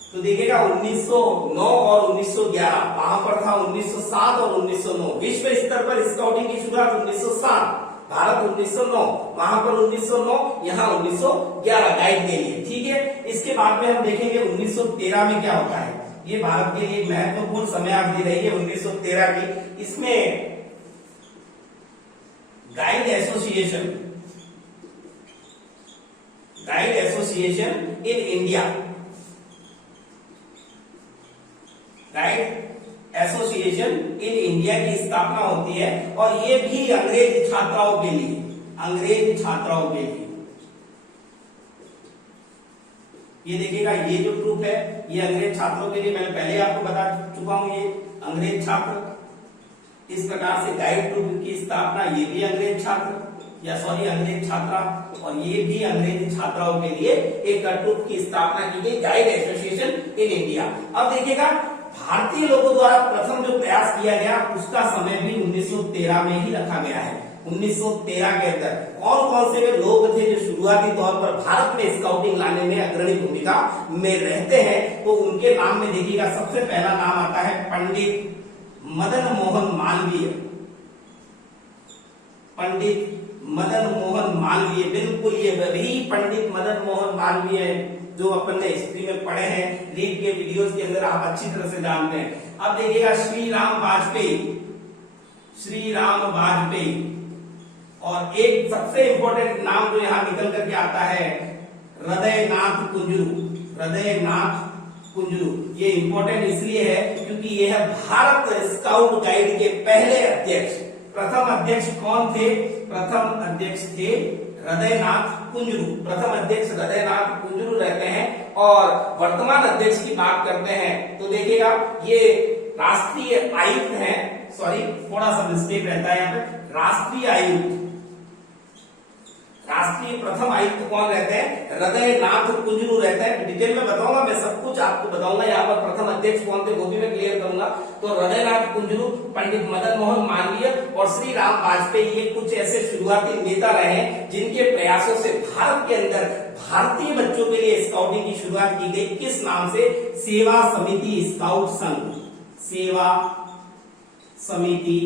तो देखिएगा 1909 और 1911 वहां पर था 1907 और 1909। विश्व स्तर पर स्काउटिंग की शुरुआत 1907, भारत 1909, वहां पर 1909, यहाँ 1911 गाइड के लिए, ठीक है। इसके बाद में हम देखेंगे 1913 में क्या होता है। ये भारत के लिए महत्वपूर्ण समयावधि रही है 1913 की। इसमें guide association in India, guide association in India की स्थापना होती है और ये भी अंग्रेज छात्राओं के लिए, ये देखिएगा ये जो ट्रूप है ये अंग्रेज छात्रों के लिए, मैंने पहले आपको बता चुका हूं, ये अंग्रेज छात्र। इस प्रकार से गाइड ट्रूप की स्थापना ये भी अंग्रेज छात्र अंग्रेज छात्रा, और ये भी अंग्रेजी छात्राओं के लिए एक ट्रूप की स्थापना की गई, गाइड एसोसिएशन इन इंडिया। अब देखिएगा भारतीय लोगों द्वारा प्रथम जो प्रयास किया गया उसका समय भी 1913 में ही रखा गया है। 1913 के अंदर कौन कौन से वे लोग थे जो शुरुआती तौर पर भारत में स्काउटिंग लाने में अग्रणी भूमिका में रहते हैं, तो उनके नाम में देखिएगा सबसे पहला नाम आता है पंडित मदन मोहन मालवीय। पंडित मदन मोहन मालवीय, बिल्कुल ये वही पंडित मदन मोहन मालवीय है जो अपन ने हिस्ट्री में पढ़े हैं, रीड के वीडियोस के अंदर आप अच्छी तरह से जानते हैं। अब देखिएगा श्री राम वाजपेयी, और एक सबसे इंपॉर्टेंट नाम जो यहाँ निकल करके आता है हृदयनाथ कुंजरू। ये इंपॉर्टेंट इसलिए है क्योंकि ये है भारत स्काउट गाइड के पहले अध्यक्ष। प्रथम अध्यक्ष कौन थे? प्रथम अध्यक्ष थे हृदयनाथ कुंजरू रहते हैं। और वर्तमान अध्यक्ष की बात करते हैं तो देखिएगा ये राष्ट्रीय आयुक्त हैं, सॉरी थोड़ा सा मिस्टेक रहता है यहाँ पे, राष्ट्रीय प्रथम आयुक्त कौन रहते हैं? हृदयनाथ कुंजरू रहते हैं। डिटेल में बताऊंगा, मैं सब कुछ आपको बताऊंगा। यहाँ पर प्रथम अध्यक्ष कौन थे वो भी मैं क्लियर करूंगा। तो हृदयनाथ कुंजरू, पंडित मदन मोहन मालवीय और श्री राम वाजपेयी, ये कुछ ऐसे शुरुआती नेता रहे जिनके प्रयासों से भारत के अंदर भारतीय बच्चों के लिए स्काउटिंग की शुरुआत की गई। किस नाम से? सेवा समिति स्काउट संघ, सेवा समिति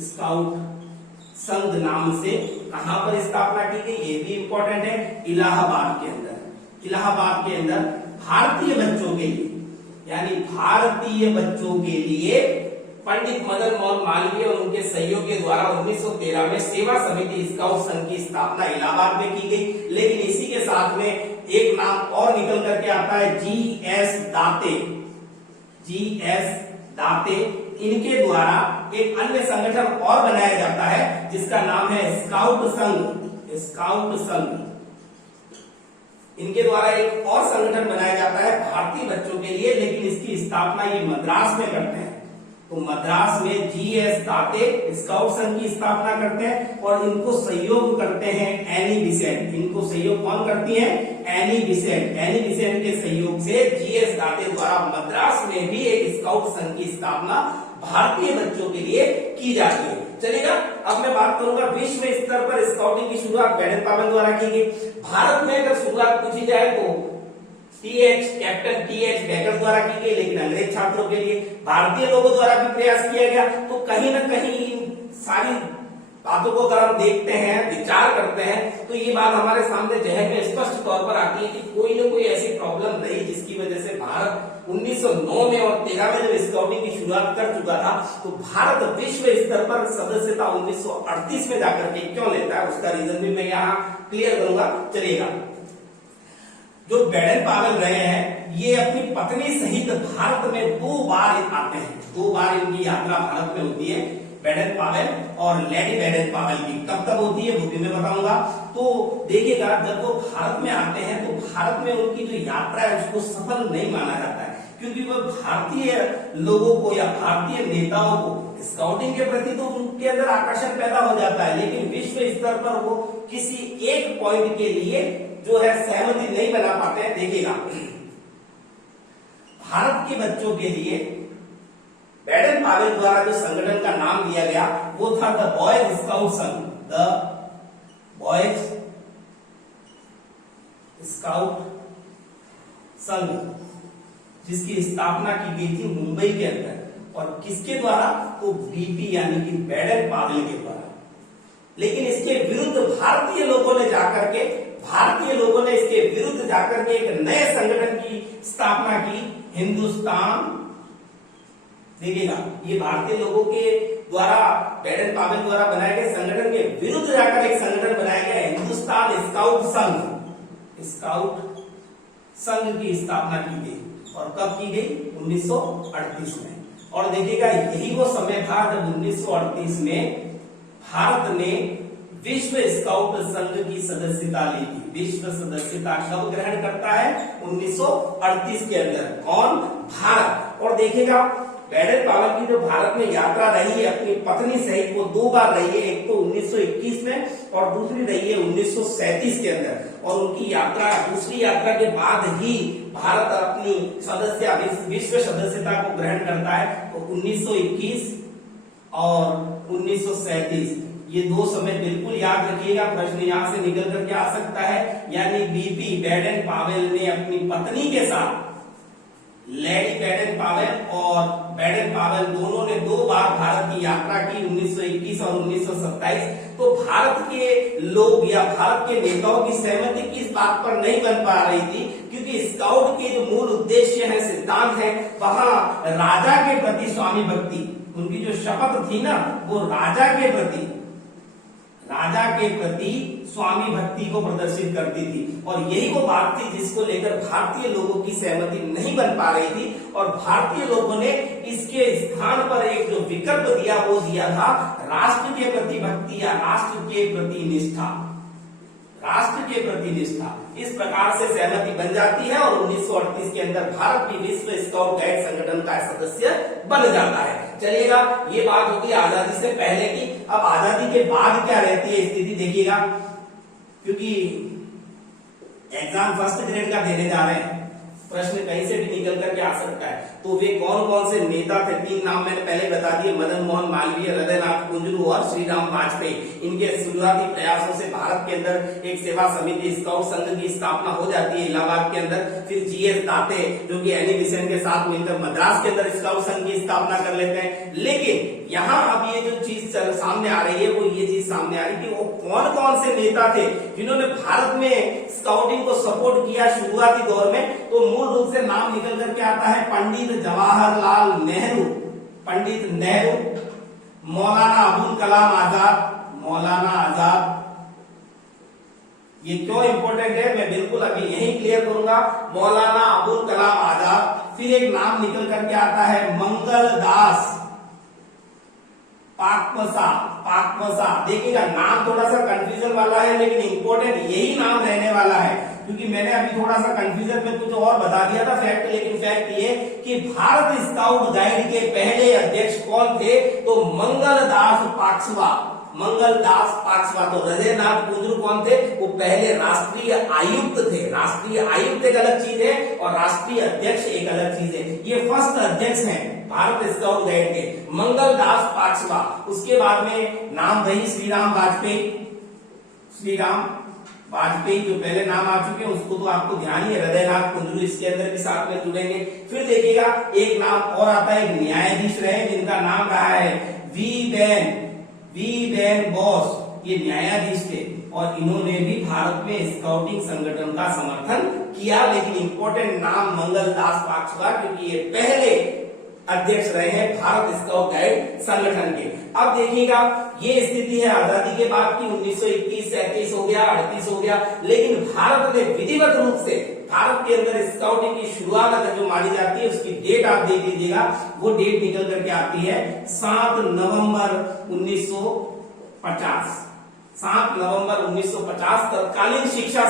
स्काउट संघ नाम से कहां पर स्थापना की गई? ये भी इंपॉर्टेंट है, इलाहाबाद के अंदर। इलाहाबाद के अंदर भारतीय बच्चों के लिए, यानी भारतीय बच्चों के लिए पंडित मदन मोहन मालवीय और उनके सहयोग के द्वारा 1913 में सेवा समिति स्काउट संघ की स्थापना इलाहाबाद में की गई। लेकिन इसी के साथ में एक नाम और निकल करके आता है, जी.एस. दाते। जी.एस. दाते, इनके द्वारा एक अन्य संगठन और बनाया जाता है जिसका नाम है स्काउट संघ। स्काउट संघ, इनके द्वारा एक और संगठन बनाया जाता है भारतीय बच्चों के लिए, लेकिन इसकी स्थापना ये मद्रास में करते हैं। तो मद्रास में जी.एस. दाते स्काउट संघ की स्थापना करते हैं और इनको सहयोग करते हैं एनी बिसेंट। इनको सहयोग कौन करती है? Any Besant. एनी बिसेंट के सहयोग से जी.एस. दाते द्वारा मद्रास में भी एक स्काउट संघ की स्थापना भारतीय बच्चों के लिए की जाती है। चलिएगा, अब मैं बात करूंगा विश्व स्तर पर स्काउटिंग की शुरुआत बेडेन पावेल द्वारा की गई। भारत में अगर शुरुआत पूछी जाए तो कैप्टन टी.एच. बेकर द्वारा की गई, लेकिन अंग्रेज छात्रों के लिए भारतीय लोगों द्वारा भी प्रयास किया गया। तो कहीं ना कहीं सारी बातों को अगर हम देखते हैं, विचार करते हैं, तो ये बात हमारे सामने जहन में स्पष्ट तौर पर आती है कि कोई ना कोई ऐसी प्रॉब्लम रही जिसकी वजह से भारत 1909 में और 13 में जब स्काउटिंग की शुरुआत कर चुका था, तो भारत विश्व स्तर पर सदस्यता 1938 में जाकर के क्यों लेता है, उसका रीजन भी मैं यहाँ क्लियर करूंगा। चलिएगा, जो बेडेन पावेल रहे हैं, ये अपनी पत्नी सहित भारत में 2 बार आते हैं। 2 बार इनकी यात्रा भारत में होती है, बेडेन पावेल और लेडी बेडेन पावेल की। कब कब होती है वो भी मैं बताऊंगा। तो देखिएगा, जब वो भारत में आते हैं तो भारत में उनकी जो यात्रा है उसको सफल नहीं माना जाता है, क्योंकि वो भारतीय लोगों को या भारतीय नेताओं को स्काउटिंग के प्रति तो उनके अंदर आकर्षण पैदा हो जाता है, लेकिन विश्व स्तर पर वो किसी एक पॉइंट के लिए जो है सहमति नहीं बना पाते हैं। देखिएगा, भारत के बच्चों के लिए बेडेन पावेल द्वारा जो संगठन का नाम दिया गया वो था द बॉयज स्काउट संघ। द बॉयज स्काउट संघ, जिसकी स्थापना की गई थी मुंबई के अंदर, और किसके द्वारा? तो बीपी यानी कि बेडेन पावेल के द्वारा। लेकिन इसके विरुद्ध भारतीय लोगों ने इसके विरुद्ध जाकर के एक नए संगठन की स्थापना की, हिंदुस्तान। देखिएगा, ये भारतीय लोगों के द्वारा बेडेन पावेल द्वारा बनाए गए संगठन के विरुद्ध जाकर एक संगठन बनाया गया, हिंदुस्तान स्काउट संघ। स्काउट संघ की स्थापना की गई, और कब की गई? 1938 में। और देखिएगा, यही वो समय था जब 1938 में भारत ने विश्व स्काउट संघ की सदस्यता ली थी। विश्व सदस्यता कब ग्रहण करता है? 1938 के अंदर। कौन? भारत। और देखिएगा, बेडेन पावेल की जो भारत में यात्रा रही है अपनी पत्नी सहित, वो 2 बार रही है। एक तो 1921 में और दूसरी रही है 1937 के अंदर। और उनकी यात्रा, दूसरी यात्रा के बाद ही भारत अपनी विश्व सदस्यता को ग्रहण करता है। तो 1921 और 1937, ये 2 समय बिल्कुल याद रखिएगा, प्रश्न यहां से निकल करके आ सकता है। यानी बीपी बेडेन पावेल ने अपनी पत्नी के साथ, लेडी बेडेन पावेल और बेडेन पावेल दोनों ने 2 बार भारत की यात्रा की, 1921 और 1927। तो भारत के लोग या भारत के नेताओं की सहमति किस बात पर नहीं बन पा रही थी, क्योंकि स्काउट के जो मूल उद्देश्य है, सिद्धांत है, वहां राजा के प्रति स्वामी भक्ति, उनकी जो शपथ थी ना, वो राजा के प्रति स्वामी भक्ति को प्रदर्शित करती थी। और यही वो बात थी जिसको लेकर भारतीय लोगों की सहमति नहीं बन पा रही थी, और भारतीय लोगों ने इसके स्थान पर एक जो विकल्प दिया वो दिया था राष्ट्र के प्रति भक्ति या राष्ट्र के प्रति निष्ठा। राष्ट्र के प्रति निष्ठा, इस प्रकार से सहमति बन जाती है और 1938 के अंदर भारत भी विश्व स्काउट गाइड संगठन का सदस्य बन जाता है। चलिएगा, ये बात होगी आजादी से पहले की। अब आजादी के बाद क्या रहती है स्थिति, देखिएगा, क्योंकि एग्जाम फर्स्ट ग्रेड का देने जा रहे हैं, प्रश्न कहीं से भी निकल करके आ सकता है। तो वे कौन कौन से नेता थे? 3 नाम मैंने पहले बता दिए, मदन मोहन मालवीय, हृदयनाथ कुंजरू और श्री राम वाजपेयी। इनके शुरुआती प्रयासों से भारत के अंदर एक सेवा समिति स्काउट संघ की स्थापना हो जाती है इलाहाबाद के अंदर। फिर जी.एस. दाते जो कि एनी बिसेंट के साथ मिलकर मद्रास के अंदर स्काउट संघ की स्थापना कर लेते हैं। लेकिन यहाँ अब ये जो चीज सामने आ रही है, वो ये चीज सामने आ रही है कि वो कौन कौन से नेता थे जिन्होंने भारत में स्काउटिंग को सपोर्ट किया शुरुआती दौर में। तो मूल रूप से नाम निकल करके आता है पंडित जवाहरलाल नेहरू। पंडित नेहरू, मौलाना अबुल कलाम आजाद, मौलाना आजाद। ये क्यों इंपॉर्टेंट है मैं बिल्कुल अभी यही क्लियर करूंगा। मौलाना अबुल कलाम आजाद। फिर एक नाम निकल करके आता है मंगल दास पाकपसा। पाकपसा देखिएगा नाम थोड़ा सा कंफ्यूजन वाला है, लेकिन इंपॉर्टेंट यही नाम रहने वाला है, क्योंकि मैंने अभी थोड़ा सा कंफ्यूजन में कुछ और बता दिया था फैक्ट, लेकिन फैक्ट ये कि भारत स्काउट गाइड के पहले अध्यक्ष कौन थे, तो मंगल दास पाक्सवा। मंगल दास पाक्सवा। तो हृदयनाथ कुंजरू कौन थे, वो पहले राष्ट्रीय आयुक्त थे। राष्ट्रीय आयुक्त एक अलग चीज है और राष्ट्रीय अध्यक्ष एक अलग चीज है। ये फर्स्ट अध्यक्ष हैं भारत स्काउट गाइड के, मंगल दास पाक्सवा। उसके बाद में नाम वही श्रीराम वाजपेयी। श्रीराम वाजपेयी जो पहले नाम आ चुके हैं, उसको तो आपको ध्यान ही है। हृदयनाथ कुंजरू इसके अंदर भी साथ में जुड़ेंगे। फिर देखिएगा एक नाम और आता है, एक न्यायाधीश रहे जिनका नाम रहा है वी वैन बॉस। ये न्यायाधीश थे और इन्होंने भी भारत में स्काउटिंग संगठन का समर्थन किया। लेकिन इंपॉर्टेंट नाम मंगल दास पाक्सवा, क्योंकि ये पहले अध्यक्ष रहे हैं भारत स्काउट गाइड संगठन के। अब देखिएगा ये स्थिति है आजादी के बाद की, 1921 से 31 हो गया, 38 हो गया, लेकिन भारत ने विधिवत रूप से भारत के अंदर स्काउटिंग की शुरुआत अगर जो मानी जाती है उसकी डेट आप देख लीजिएगा। वो डेट निकल करके आती है 7 नवंबर 1950। 7 नवंबर 1950 तत्कालीन शिक्षा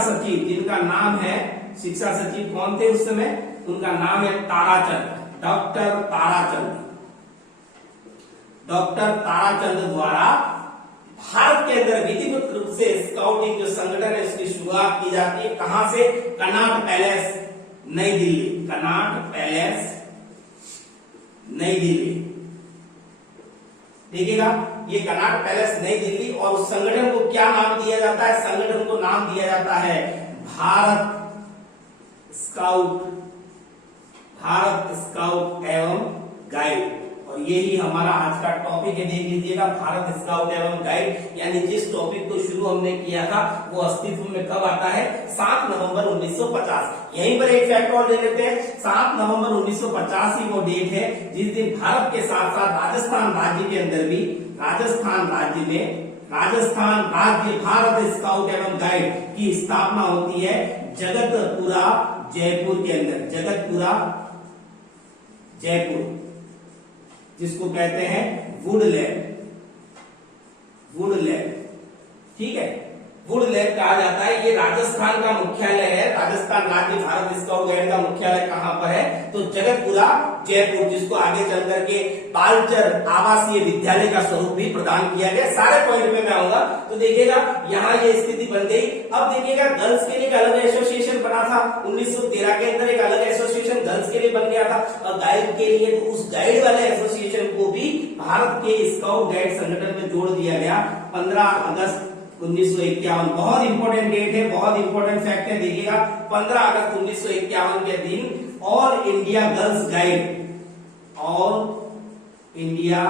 सचिव जिनका नाम है, शिक्षा सचिव कौन थे उस समय, उनका नाम है ताराचंद, डॉक्टर ताराचंद द्वारा भारत के अंदर विधिवत रूप से स्काउटिंग जो संगठन है उसकी शुरुआत की जाती है। कहां से, कनॉट पैलेस नई दिल्ली। कनॉट पैलेस नई दिल्ली। देखिएगा ये कनॉट पैलेस नई दिल्ली। और उस संगठन को क्या नाम दिया जाता है, संगठन को नाम दिया जाता है भारत स्काउट एवं गाइड। और यही हमारा आज का टॉपिक है, देख लीजिएगा भारत स्काउट एवं गाइड। यानी जिस टॉपिक को शुरू हमने किया था वो अस्तित्व में कब आता है, 7 नवंबर 1950। यहीं पर एक फैक्ट और ले लेते हैं, 7 नवंबर 1950 ही वो डेट है जिस दिन भारत के साथ साथ राजस्थान राज्य के अंदर भी, राजस्थान राज्य भारत स्काउट एवं गाइड की स्थापना होती है जगतपुरा जयपुर के अंदर। जगतपुरा जयपुर, जिसको कहते हैं वुडलैंड, ठीक है, वुडलैंड कहा जाता है। ये राजस्थान का मुख्यालय है। राजस्थान राज्य भारत स्काउट गाइड का मुख्यालय कहां पर है, तो जगतपुरा जयपुर, जिसको आगे चल करके बालचर आवासीय विद्यालय का स्वरूप भी प्रदान किया गया। सारे पॉइंट में मैं आऊंगा। तो देखिएगा यहाँ ये स्थिति बन गई। अब देखिएगा गर्ल्स के लिए एक अलग एसोसिएशन बना था 1913 के अंदर, एक अलग एसोसिएशन गर्ल्स के लिए बन गया था। और गाइड के लिए तो उस गाइड वाले एसोसिएशन को भी भारत के स्काउट गाइड संगठन में जोड़ दिया गया 15 अगस्त 1951। बहुत इंपॉर्टेंट डेट है, बहुत इंपॉर्टेंट फैक्ट है। देखिएगा 15 अगस्त 1951 के दिन all India girls guide, all India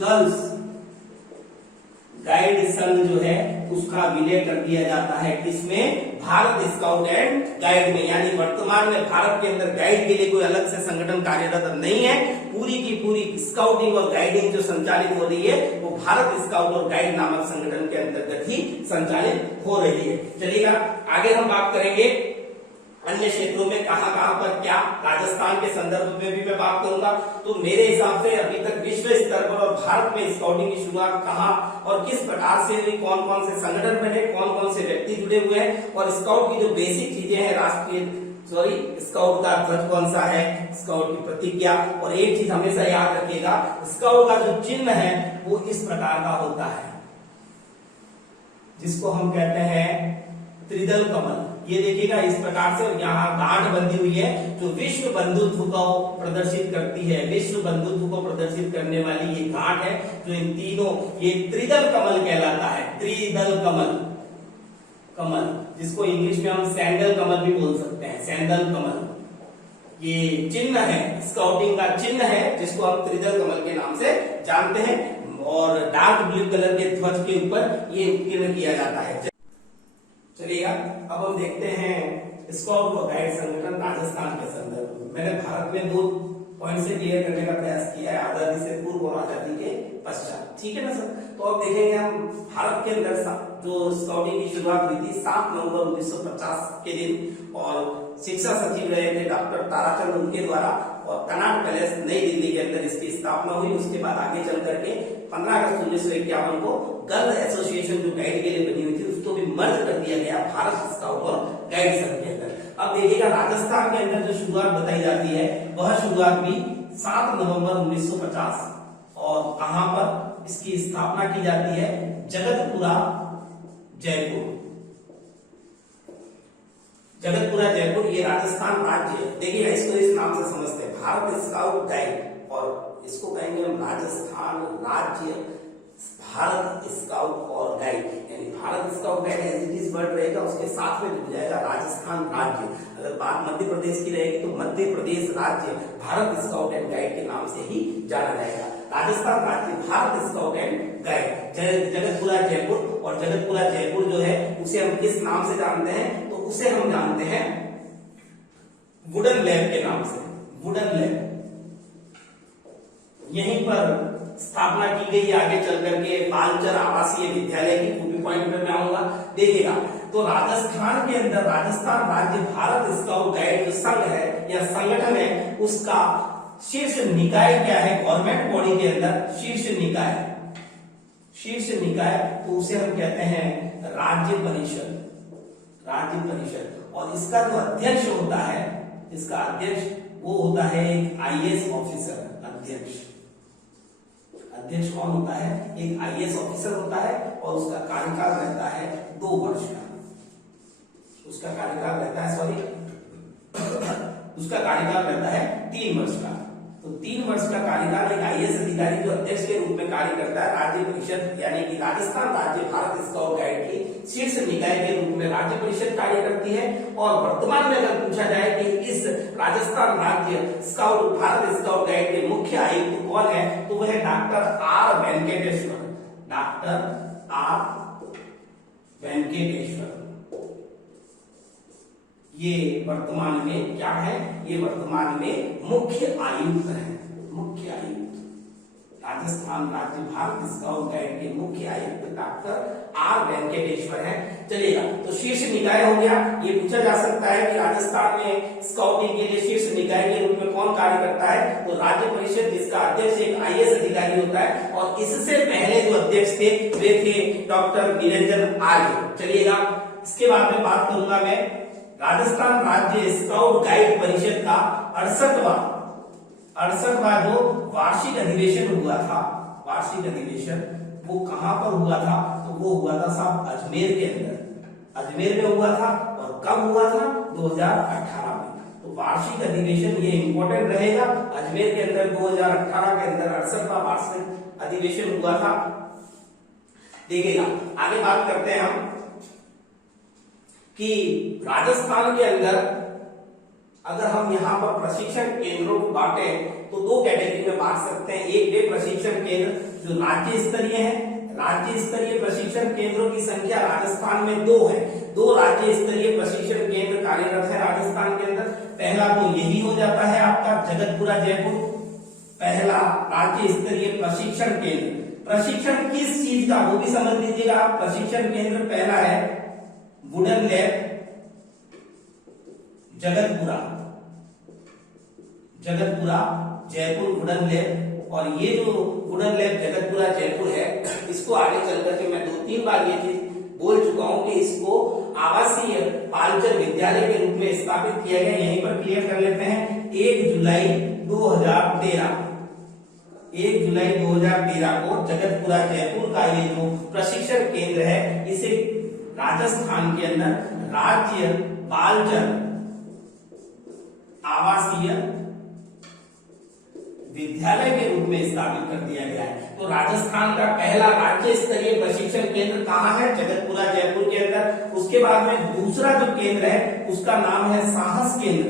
girls guide संघ जो है उसका विलय कर दिया जाता है किसमें, भारत स्काउट एंड गाइड में। यानी वर्तमान में भारत के अंदर गाइड के लिए कोई अलग से संगठन कार्यरत नहीं है। पूरी की पूरी स्काउटिंग और गाइडिंग जो संचालित हो रही है वो भारत स्काउट और गाइड नामक संगठन के अंतर्गत ही संचालित हो रही है। चलिएगा आगे हम बात करेंगे अन्य क्षेत्रों में कहां कहां पर क्या, राजस्थान के संदर्भ में भी मैं बात करूंगा। तो मेरे हिसाब से अभी तक विश्व स्तर पर और भारत में स्काउटिंग की शुरुआत कहां और किस प्रकार से हुई, कौन कौन से संगठन बने, कौन कौन से व्यक्ति जुड़े हुए हैं, और स्काउट की जो बेसिक चीजें हैं, स्काउट का ध्वज कौन सा है, स्काउट की प्रतिज्ञा। और एक चीज हमेशा याद रखिएगा, स्काउट का जो चिन्ह है वो इस प्रकार का होता है, जिसको हम कहते हैं त्रिदल कमल। ये देखिएगा इस प्रकार से यहाँ गांठ बंधी हुई है जो विश्व बंधुत्व को प्रदर्शित करती है। विश्व बंधुत्व को प्रदर्शित करने वाली ये गांठ है जो इन तीनों, ये त्रिदल कमल कहलाता है। त्रिदल कमल, जिसको इंग्लिश में हम सैंडल कमल भी बोल सकते हैं, सैंडल कमल। ये चिन्ह है, स्काउटिंग का चिन्ह है, जिसको हम त्रिदल कमल के नाम से जानते हैं। और डार्क ब्लू कलर के ध्वज के ऊपर ये उत्कीर्ण किया जाता है। चलिएगा अब हम देखते हैं स्काउट और गाइड संगठन राजस्थान के संदर्भ में। मैंने भारत में 2 पॉइंट से क्लियर करने का प्रयास किया है आजादी से पूर्व और आजादी के पश्चात। ठीक है ना सर। तो अब देखेंगे हम भारत के अंदर जो स्काउटिंग की शुरुआत हुई थी 7 नवंबर 1950 के दिन, और शिक्षा सचिव रहे थे डॉक्टर ताराचंद उनके द्वारा, और कनॉट पैलेस नई दिल्ली के अंदर इसकी स्थापना हुई। उसके बाद आगे चल करके 15 अगस्त 1951 को गर्ल एसोसिएशन जो गाइड के लिए बनी हुई थी उसको भी मर्ज कर दिया गया भारत स्काउट और गाइड संघ के अंदर। अब देखिएगा राजस्थान के अंदर जो शुरुआत बताई जाती है वह शुरुआत भी 7 नवंबर 1950, और कहां पर इसकी स्थापना की जाती है, जगतपुरा जयपुर। जगतपुरा जयपुर ये राजस्थान राज्य है। देखिए इसको इस नाम से समझते हैं, भारत स्काउट गाइड, और इसको कहेंगे हम राजस्थान राज्य भारत स्काउट और गाइड, यानी Bharat scout guide as it is word रहेगा, उसके साथ में जुड़ जाएगा राजस्थान राज्य। अगर बात मध्य प्रदेश की रहेगी तो मध्य प्रदेश राज्य भारत स्काउट एंड गाइड के नाम से ही जाना जाएगा। राजस्थान राज्य Bharat scout and guide, Jagatpura Jaipur, और जगतपुरा जयपुर जो है उसे हम किस नाम से जानते हैं, तो उसे हम जानते हैं वुडन लैब के नाम से, वुडन लैब। यहीं पर स्थापना की गई। आगे चल करके बालचर आवासीय विद्यालय की खूबी पॉइंट पर मैं आऊंगा। देखिएगा तो राजस्थान के अंदर राजस्थान राज्य भारत स्काउट गाइड जो संघ है या संगठन है, उसका शीर्ष निकाय क्या है, गवर्नमेंट बॉडी के अंदर शीर्ष निकाय, शीर्ष निकाय तो उसे हम कहते हैं राज्य परिषद, राज्य परिषद। और इसका जो अध्यक्ष होता है, इसका अध्यक्ष वो होता है एक आईएएस ऑफिसर। अध्यक्ष, अध्यक्ष कौन होता है, एक आईएएस ऑफिसर होता है, और उसका कार्यकाल रहता है 2 वर्ष का, उसका कार्यकाल रहता है उसका कार्यकाल रहता है 3 वर्ष का। तो 3 वर्ष का कार्यकाल एक आईएएस अधिकारी जो अध्यक्ष के रूप में कार्य करता है, राज्य परिषद यानी कि राजस्थान राज्य भारत स्काउट गाइड की शीर्ष निकाय के रूप में राज्य परिषद कार्य करती है। और वर्तमान में अगर पूछा जाए कि इस राजस्थान राज्य स्काउट भारत स्काउट गाइड के मुख्य आयुक्त कौन है, तो वह है doctor R Venkateshwar, doctor R Venkateshwar. ये वर्तमान में क्या है, ये वर्तमान में मुख्य आयुक्त है, मुख्य आयुक्त राजस्थान राज्य भारत स्काउट गाइड के मुख्य आयुक्त डॉक्टर आर वेंकटेश्वर है। चलिएगा तो शीर्ष निकाय हो गया। ये पूछा जा सकता है कि राजस्थान में स्काउटिंग के लिए शीर्ष निकाय के रूप में कौन कार्य करता है, तो राज्य परिषद जिसका अध्यक्ष एक आईएएस अधिकारी होता है, और इससे पहले जो अध्यक्ष थे वे थे डॉक्टर निरंजन आर्य। चलिएगा इसके बाद में बात करूंगा मैं राजस्थान राज्य स्काउट गाइड परिषद का 68वां जो वार्षिक अधिवेशन हुआ था, वार्षिक अधिवेशन वो कहां पर हुआ था, तो वो हुआ था साहब अजमेर के अंदर, अजमेर में हुआ था। और कब हुआ था, 2018 में। तो वार्षिक अधिवेशन ये इंपॉर्टेंट रहेगा, अजमेर के अंदर 2018 के अंदर 68वां वार्षिक अधिवेशन हुआ था। देखिएगा आगे बात करते हैं हम कि राजस्थान के अंदर अगर हम यहाँ पर प्रशिक्षण केंद्रों को बांटे तो 2 कैटेगरी में बांट सकते हैं। एक वे प्रशिक्षण केंद्र जो राज्य स्तरीय है, राज्य स्तरीय प्रशिक्षण केंद्रों की संख्या राजस्थान में 2 है। 2 राज्य स्तरीय प्रशिक्षण केंद्र कार्यरत है राजस्थान के अंदर। पहला तो यही हो जाता है आपका जगतपुरा जयपुर, पहला राज्य स्तरीय प्रशिक्षण केंद्र। प्रशिक्षण किस चीज का वो भी समझ लीजिएगा आप। प्रशिक्षण केंद्र पहला है wooden lab Jagatpura, Jagatpura Jaipur wooden lab. और ये जो वुडन लैब जगतपुरा जयपुर है, इसको आगे चल करके मैं 2-3 बार ये चीज बोल चुका हूं कि इसको आवासीय बालचर विद्यालय के रूप में स्थापित किया गया। यहीं पर क्लियर कर लेते हैं 1 जुलाई 2013, 1 जुलाई 2013 को जगतपुरा जयपुर का ये जो प्रशिक्षण केंद्र है, इसे राजस्थान के अंदर राज्य बालचर आवासीय विद्यालय के रूप में स्थापित कर दिया गया है। तो राजस्थान का पहला राज्य स्तरीय प्रशिक्षण केंद्र कहां है, जगतपुरा जयपुर के अंदर। उसके बाद में दूसरा जो केंद्र है उसका नाम है साहस केंद्र।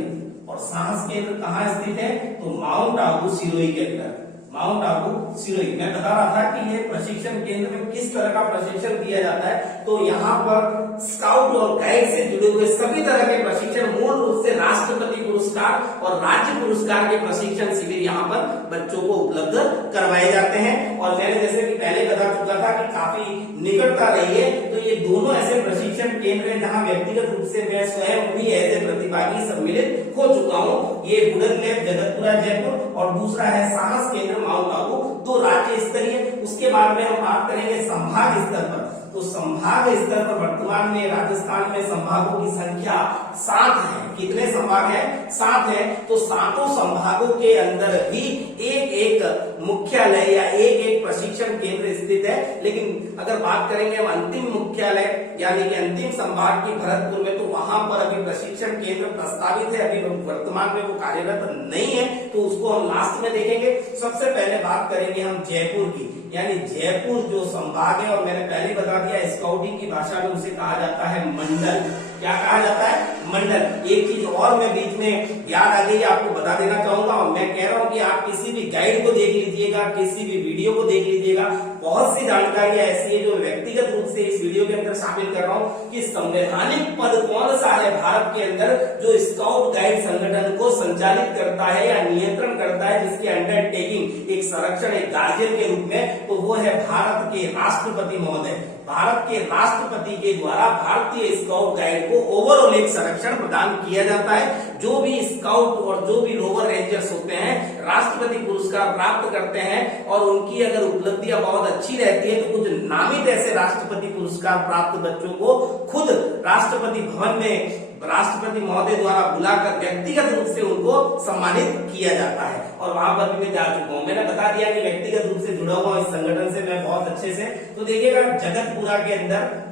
और साहस केंद्र कहां स्थित है, तो माउंट आबू सिरोही के अंदर, माउंट आबू सिरोही। मैं बता रहा था कि ये प्रशिक्षण केंद्र में किस तरह का प्रशिक्षण दिया जाता है। तो यहाँ पर स्काउट और गाइड से जुड़े हुए सभी तरह के प्रशिक्षण, मूल रूप से राष्ट्रपति पुरस्कार और राज्य पुरस्कार के प्रशिक्षण शिविर यहाँ पर बच्चों को उपलब्ध करवाए जाते हैं। और मैंने जैसे कि पहले बता चुका था कि काफी निकटता रही है, तो ये दोनों ऐसे प्रशिक्षण केंद्र हैं जहाँ व्यक्तिगत रूप से मैं स्वयं भी ऐसे प्रतिभागी सम्मिलित हो चुका हूँ। ये बुलंद लैब जगतपुरा जयपुर और दूसरा है साहस केंद्र माउंट आबू, तो राज्य स्तरीय। उसके बाद में हम बात करेंगे संभाग स्तर पर। तो संभाग स्तर पर वर्तमान में राजस्थान में संभागों की संख्या 7 है। कितने संभाग है? 7 है। तो सातों संभागों के अंदर भी एक एक मुख्यालय या एक एक प्रशिक्षण केंद्र स्थित है। लेकिन अगर बात करेंगे हम अंतिम मुख्यालय यानी कि अंतिम संभाग की भरतपुर में, तो वहां पर अभी प्रशिक्षण केंद्र प्रस्तावित है, अभी वर्तमान में वो कार्यरत नहीं है, तो उसको हम लास्ट में देखेंगे। सबसे पहले बात करेंगे हम जयपुर की, यानी जयपुर जो संभाग है, और मैंने पहले बता दिया स्काउटिंग की भाषा में उसे कहा जाता है मंडल। क्या कहा जाता है? मंडल। एक चीज और मैं बीच में याद आ गई आपको बता देना चाहूंगा, और मैं कह रहा हूं कि आप किसी भी गाइड को देख लीजिएगा, किसी भी वीडियो को देख लीजिएगा, बहुत सी जानकारियां ऐसी है जो व्यक्तिगत रूप से इस वीडियो के अंदर शामिल कर रहा हूं कि संवैधानिक पद कौन सा है भारत के अंदर जो स्काउट गाइड संगठन को संचालित करता है या नियंत्रण करता है, जिसकी अंडरटेकिंग एक संरक्षण, एक गार्जियन के रूप में, तो वो है भारत के राष्ट्रपति महोदय। भारत के राष्ट्रपति के द्वारा भारतीय स्काउट गाइड को ओवरऑल एक संरक्षण प्रदान किया जाता है। जो भी स्काउट और जो भी रोवर रेंजर्स होते हैं राष्ट्रपति पुरस्कार प्राप्त करते हैं, और उनकी अगर उपलब्धियां बहुत अच्छी रहती है, तो कुछ नामित ऐसे राष्ट्रपति पुरस्कार प्राप्त बच्चों को खुद राष्ट्रपति भवन में राष्ट्रपति महोदय द्वारा बुलाकर व्यक्तिगत रूप से उनको सम्मानित किया जाता है। और वहां पर भी मैं जा चुका हूं। मैंने बता दिया कि व्यक्तिगत रूप से जुड़ा हुआ इस संगठन से मैं बहुत अच्छे से। तो देखिएगा जगतपुरा के अंदर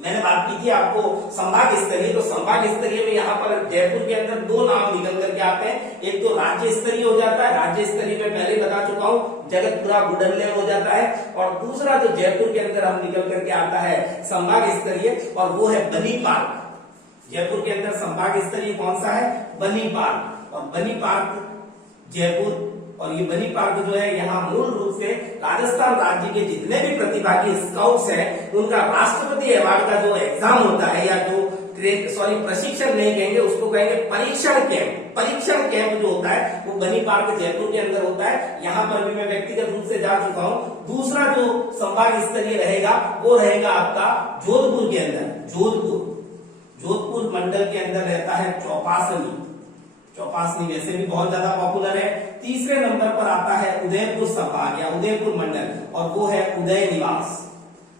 मैंने बात की थी आपको संभाग स्तरीय, तो संभाग स्तरीय में यहाँ पर जयपुर के अंदर 2 नाम निकल करके आते हैं। एक तो राज्य स्तरीय हो जाता है, राज्य स्तरीय में पहले बता चुका हूँ जगतपुरा बुडनले हो जाता है, और दूसरा जो जयपुर के अंदर हम निकल करके आता है संभाग स्तरीय, और वो है बनी पार्क। जयपुर के अंदर संभाग स्तरीय कौन सा है? बनी पार्क। और बनी पार्क जयपुर, और ये बनी पार्क जो है यहाँ मूल रूप से राजस्थान राज्य के जितने भी प्रतिभागी स्काउट्स हैं उनका राष्ट्रपति अवार्ड का जो एग्जाम होता है, या जो प्रशिक्षण नहीं कहेंगे उसको कहेंगे परीक्षण कैंप। परीक्षण कैंप जो होता है वो बनी पार्क जयपुर के अंदर होता है। यहाँ पर भी मैं व्यक्तिगत रूप से जा चुका हूँ। दूसरा जो संभाग स्तरीय रहेगा वो रहेगा आपका जोधपुर के अंदर। जोधपुर मंडल के अंदर रहता है चौपासनी वैसे भी बहुत ज्यादा पॉपुलर है। तीसरे नंबर पर आता है उदयपुर संभाग या उदयपुर मंडल, और वो है उदय निवास।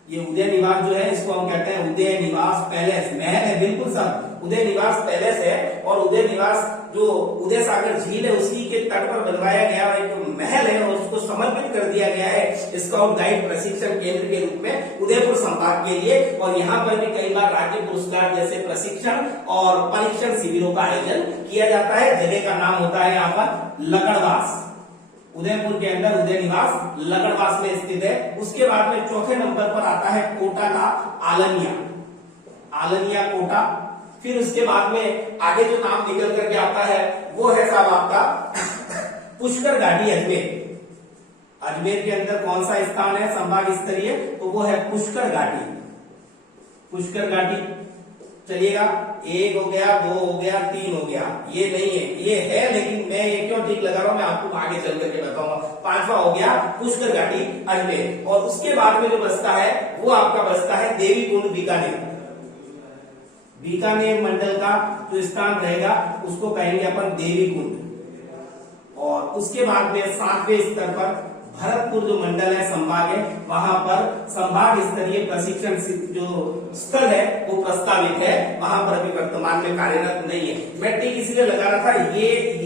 ये उदय निवास जो है इसको हम कहते हैं उदय निवास पैलेस। महल है बिल्कुल सब, उदय निवास पैलेस है। और उदय निवास जो उदय सागर झील है उसी के तट पर बनवाया गया एक महल है, और उसको समर्पित कर दिया गया है स्काउट गाइड प्रशिक्षण केंद्र के रूप में उदयपुर संभाग के लिए। और यहाँ पर भी कई बार राज्य पुरस्कार जैसे प्रशिक्षण और परीक्षण शिविरों का आयोजन किया जाता है। जगह का नाम होता है यहाँ पर लकड़वास। उदयपुर के अंदर उदय निवास लकड़वास में स्थित है। उसके बाद में चौथे नंबर पर आता है कोटा का आलनिया कोटा। फिर उसके बाद में आगे जो नाम निकल करके आता है वो है साहब आपका पुष्कर घाटी अजमेर के अंदर कौन सा स्थान है संभाग स्तरीय? तो वो है पुष्कर घाटी। चलिएगा, 1 हो गया, 2 हो गया, 3 हो गया। ये नहीं है, ये है, लेकिन मैं ये क्यों ठीक लगा रहा हूं मैं आपको आगे चल करके बताऊंगा। 5वां हो गया पुष्कर घाटी अजमेर। और उसके बाद में जो बसता है वो आपका बसता है देवी कुंड बीकानेर मंडल का जो स्थान रहेगा उसको कहेंगे अपन देवी कुंड। और उसके बाद में 7वें स्तर पर भरतपुर जो मंडल है संभाग है, वहां पर संभाग स्तरीय प्रशिक्षण जो स्थल है वो प्रस्तावित है, वहां पर अभी वर्तमान में कार्यरत नहीं है। मैं टिक इसलिए लगा रहा था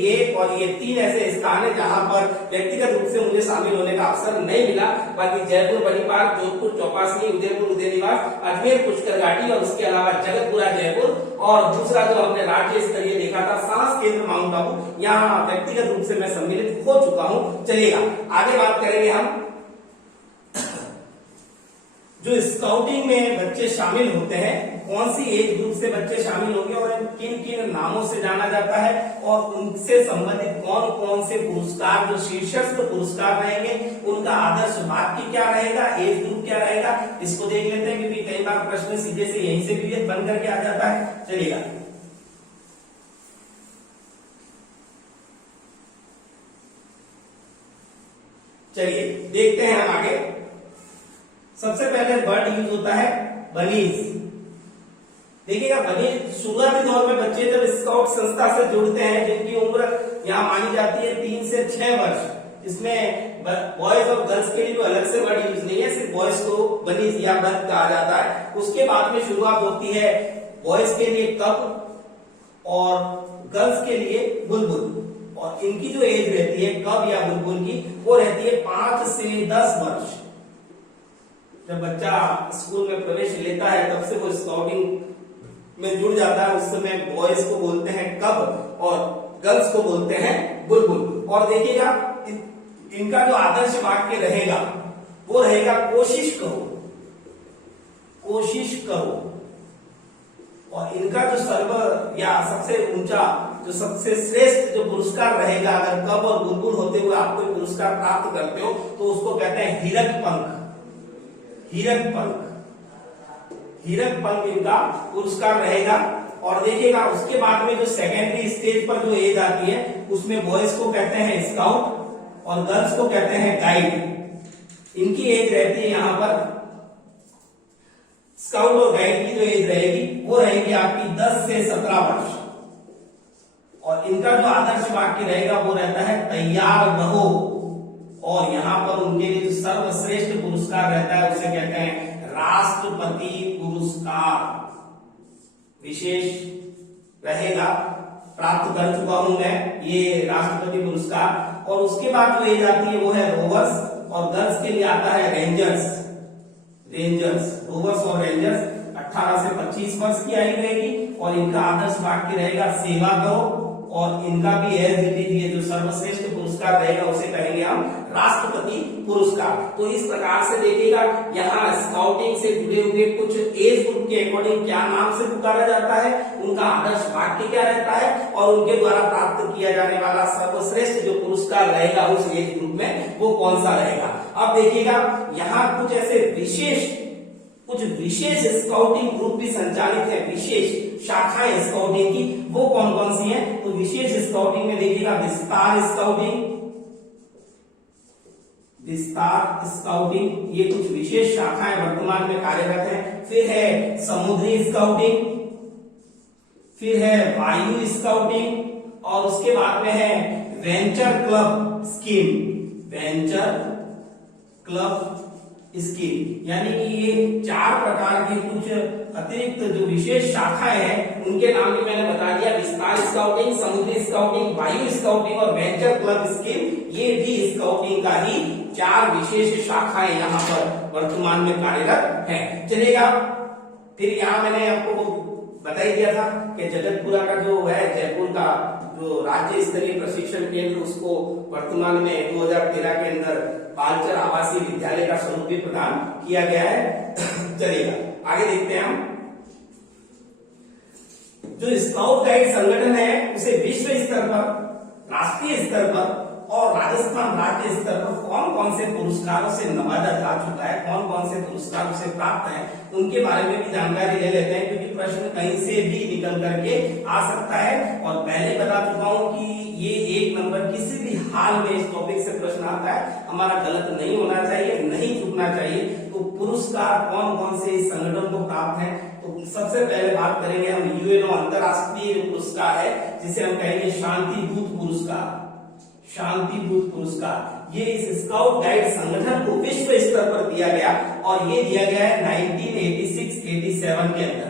ये और ये 3 ऐसे स्थान है जहां पर व्यक्तिगत रूप से मुझे शामिल होने का अवसर नहीं मिला। बाकी जयपुर बनी पार्क, जोधपुर चौपासनी, उदयपुर उदय निवास, अजमेर पुष्कर घाटी, और उसके अलावा जगतपुरा जयपुर, और दूसरा जो हमने राज्य स्तरीय देखा था साहस केंद्र माउंट आबू, यहाँ व्यक्तिगत रूप से मैं सम्मिलित हो चुका हूँ। चलिएगा आगे बात करेंगे हम जो स्काउटिंग में बच्चे शामिल होते हैं कौन सी एज ग्रुप से बच्चे शामिल होंगे और किन किन नामों से जाना जाता है और उनसे संबंधित कौन कौन से पुरस्कार जो शीर्षस्थ पुरस्कार रहेंगे, उनका आदर्श वाक्य क्या रहेगा, एज ग्रुप क्या रहेगा, इसको देख लेते हैं, क्योंकि कई बार प्रश्न सीधे से यहीं से भी बन करके आ जाता है। चलिएगा, चलिए देखते हैं हम आगे। सबसे पहले वर्ड यूज होता है बनीज। देखिएगा, बनीज शुरुआती दौर में बच्चे जब स्काउट संस्था से जुड़ते हैं, जिनकी उम्र यहाँ मानी जाती है 3 से 6 वर्ष, इसमें बॉयज और गर्ल्स के लिए कोई अलग से वर्ड यूज नहीं है, सिर्फ बॉयज को बनीज या बर्द कहा जाता है। उसके बाद में शुरुआत होती है बॉयज के लिए कब और गर्ल्स के लिए बुलबुल, और इनकी जो एज रहती है कब या बुलबुल की, वो रहती है 5 से 10 वर्ष। जब बच्चा स्कूल में प्रवेश लेता है तब से वो स्काउटिंग में जुड़ जाता है, उस समय बॉयज को बोलते हैं कब और गर्ल्स को बोलते हैं बुलबुल। और देखिएगा, इनका जो आदर्श वाक्य रहेगा वो रहेगा कोशिश करो, कोशिश करो। और इनका जो सर्व या सबसे ऊंचा, जो सबसे श्रेष्ठ जो पुरस्कार रहेगा, अगर कब और बुलबुल होते हुए आप कोई पुरस्कार प्राप्त करते हो तो उसको कहते हैं हीरक पंख। हीरक पंख, हीरक पंख इनका पुरस्कार रहेगा। और देखिएगा, उसके बाद में जो सेकेंडरी स्टेज पर जो एज आती है, उसमें बॉयज को कहते हैं स्काउट और गर्ल्स को कहते हैं गाइड। इनकी एज रहती है यहां पर, स्काउट और गाइड की जो एज रहेगी वो रहेगी आपकी 10 से 17 वर्ष। और इनका जो आदर्श वाक्य रहेगा वो रहता है तैयार रहो। और यहाँ पर उनके लिए जो सर्वश्रेष्ठ पुरस्कार रहता है उसे कहते हैं राष्ट्रपति पुरस्कार। विशेष रहेगा, प्राप्त कर चुका हूं मैं ये राष्ट्रपति पुरस्कार। और उसके बाद जो एज आती है वो है रोवर्स, और गर्ल्स के लिए आता है रेंजर्स। रेंजर्स, रोवर्स और रेंजर्स 18 से 25 वर्ष की आयु रहेगी। और इनका आदर्श वाक्य रहेगा सेवा करो। और इनका भी एज इट इज, ये जो सर्वश्रेष्ठ पुरस्कार रहेगा उसे कहेंगे हम राष्ट्रपति पुरस्कार। तो इस प्रकार से देखिएगा, यहाँ स्काउटिंग से जुड़े हुए कुछ एज ग्रुप के अकॉर्डिंग क्या नाम से पुकारा जाता है, उनका आदर्श वाक्य क्या रहता है, और उनके द्वारा प्राप्त किया जाने वाला सर्वश्रेष्ठ जो पुरस्कार रहेगा उस एज ग्रुप में वो कौन सा रहेगा। अब देखिएगा, यहाँ कुछ ऐसे कुछ विशेष स्काउटिंग ग्रुप भी संचालित है, विशेष शाखाएं स्काउटिंग की, वो कौन कौन सी हैं। तो विशेष स्काउटिंग में देखिएगा विस्तार स्काउटिंग, विस्तार स्काउटिंग, ये कुछ विशेष शाखाएं वर्तमान में कार्यरत हैं। फिर है समुद्री स्काउटिंग, फिर है वायु स्काउटिंग, और उसके बाद में है venture club scheme. Venture club scheme, यानी कि ये 4 प्रकार की कुछ अतिरिक्त जो विशेष शाखाएं हैं उनके नाम भी मैंने बता दिया। विस्तार स्काउटिंग, समुद्री स्काउटिंग, वायु स्काउटिंग और वेंचर क्लब स्कीम, ये भी स्काउटिंग का ही 4 विशेष शाखाएं यहाँ पर वर्तमान में कार्यरत हैं। चलिएगा, फिर यहाँ मैंने आपको बता ही दिया था कि जगतपुरा का जो है जयपुर का जो राज्य स्तरीय प्रशिक्षण केंद्र, उसको वर्तमान में 2013 के अंदर बालचर आवासीय विद्यालय का स्वरूप भी प्रदान किया गया है। चलिएगा आगे देखते हैं हम। जो स्काउट गाइड संगठन है उसे विश्व स्तर पर, राष्ट्रीय स्तर पर और राजस्थान राज्य स्तर पर कौन कौन से पुरस्कारों से नवाजा जा चुका है, कौन कौन से पुरस्कार उसे प्राप्त है, उनके बारे में भी जानकारी ले लेते हैं, क्योंकि प्रश्न कहीं से भी निकल करके आ सकता है। और पहले बता चुका हूं कि ये 1 नंबर किसी भी हाल में इस टॉपिक से प्रश्न आता है, हमारा गलत नहीं होना चाहिए, नहीं चूकना चाहिए। तो पुरस्कार कौन कौन से इस संगठन को प्राप्त है, तो सबसे पहले बात करेंगे हम यूएनओ अंतरराष्ट्रीय पुरस्कार है, जिसे हम कहेंगे शांति दूत पुरस्कार। शांति दूत पुरस्कार ये इस स्काउट गाइड संगठन को विश्व स्तर पर दिया गया, और ये दिया गया है 1986-87 के अंदर।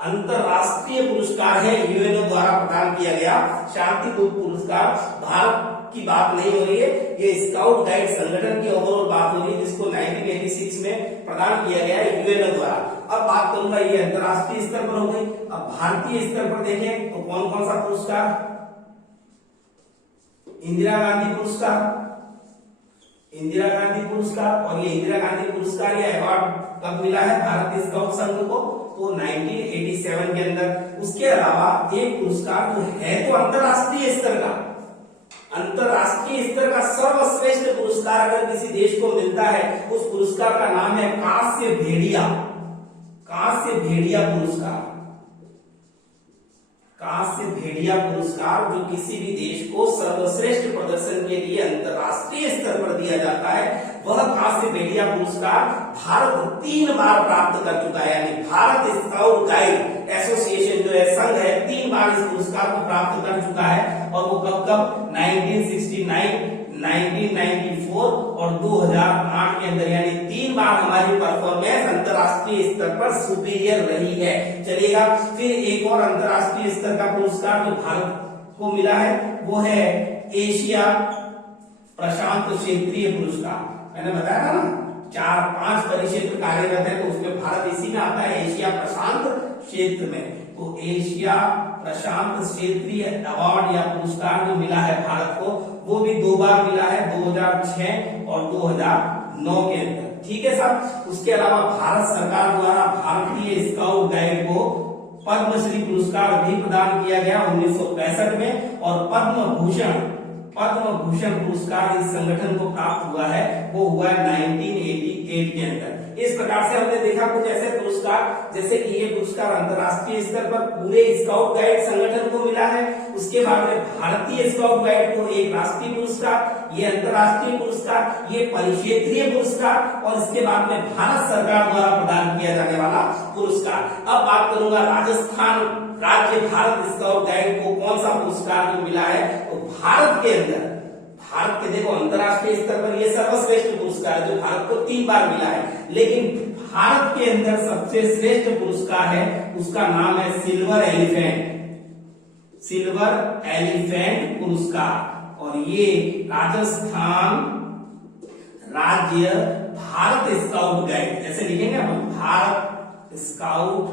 अंतरराष्ट्रीय पुरस्कार है, यूएनओ द्वारा प्रदान किया गया शांति दूत पुरस्कार। भारत की बात नहीं हो रही है, ये स्काउट गाइड संगठन की ओवरऑल बात हो रही है, जिसको 1986 में प्रदान किया गया है यूएनओ द्वारा। अब बात करूंगा, ये अंतरराष्ट्रीय स्तर पर हो गई। अब भारतीय स्तर पर देखें तो कौन कौन सा पुरस्कार, इंदिरा गांधी पुरस्कार, इंदिरा गांधी पुरस्कार। और ये इंदिरा गांधी पुरस्कार, ये अवार्ड कब मिला है भारतीय स्काउट संघ को, तो 1987 के अंदर। उसके अलावा एक पुरस्कार जो है तो अंतरराष्ट्रीय स्तर का, अंतरराष्ट्रीय स्तर का सर्वश्रेष्ठ पुरस्कार अगर किसी देश को मिलता है, उस पुरस्कार का नाम है कांस्य भेड़िया, कांस्य भेड़िया पुरस्कार। कांस्य भेड़िया पुरस्कार जो किसी भी देश को सर्वश्रेष्ठ प्रदर्शन के लिए अंतरराष्ट्रीय स्तर पर दिया जाता है, वह कांस्य भेड़िया पुरस्कार भारत 3 बार प्राप्त कर चुका है। यानी भारत स्काउट गाइड एसोसिएशन जो है, संघ है, 3 बार इस पुरस्कार को प्राप्त कर चुका है। और वो कब कब 1969, 1994 और 2008 के अंदर, यानी 3 बार हमारी परफॉर्मेंस अंतरराष्ट्रीय स्तर पर सुपीरियर रही है। चलिएगा, फिर एक और अंतरराष्ट्रीय स्तर का पुरस्कार जो भारत को मिला है वो है एशिया प्रशांत क्षेत्रीय पुरस्कार। मैंने बताया था ना 4-5 परिक्षेत्र कार्यरत है, तो उसमें भारत इसी में आता है, एशिया प्रशांत क्षेत्र में। तो एशिया प्रशांत क्षेत्रीय अवार्ड या पुरस्कार जो मिला है भारत को, वो भी 2 बार मिला है, 2006 और 2009 के अंदर। ठीक है साहब। उसके अलावा भारत सरकार द्वारा भारतीय स्काउट गाइड को पद्मश्री पुरस्कार भी प्रदान किया गया 1965 में, और पद्म भूषण पुरस्कार इस संगठन को प्राप्त हुआ है, वो हुआ है 1988 के अंदर। इस प्रकार से हमने देखा कुछ ऐसे पुरस्कार, जैसे कि ये पुरस्कार अंतरराष्ट्रीय स्तर पर पूरे स्काउट गाइड संगठन को मिला है। उसके बाद में भारतीय स्काउट गाइड को एक राष्ट्रीय पुरस्कार, ये अंतरराष्ट्रीय पुरस्कार, ये परिक्षेत्रीय पुरस्कार, और इसके बाद में भारत सरकार द्वारा प्रदान किया जाने वाला पुरस्कार। अब बात करूंगा राजस्थान राज्य भारत स्काउट गाइड को कौन सा पुरस्कार जो मिला है। तो भारत के अंदर, भारत के देखो अंतरराष्ट्रीय स्तर पर यह सर्वश्रेष्ठ पुरस्कार जो भारत को 3 बार मिला है, लेकिन भारत के अंदर सबसे श्रेष्ठ पुरस्कार है, उसका नाम है सिल्वर एलिफेंट पुरस्कार। और ये राजस्थान राज्य भारत स्काउट गाइड, ऐसे लिखेंगे अपन, भारत स्काउट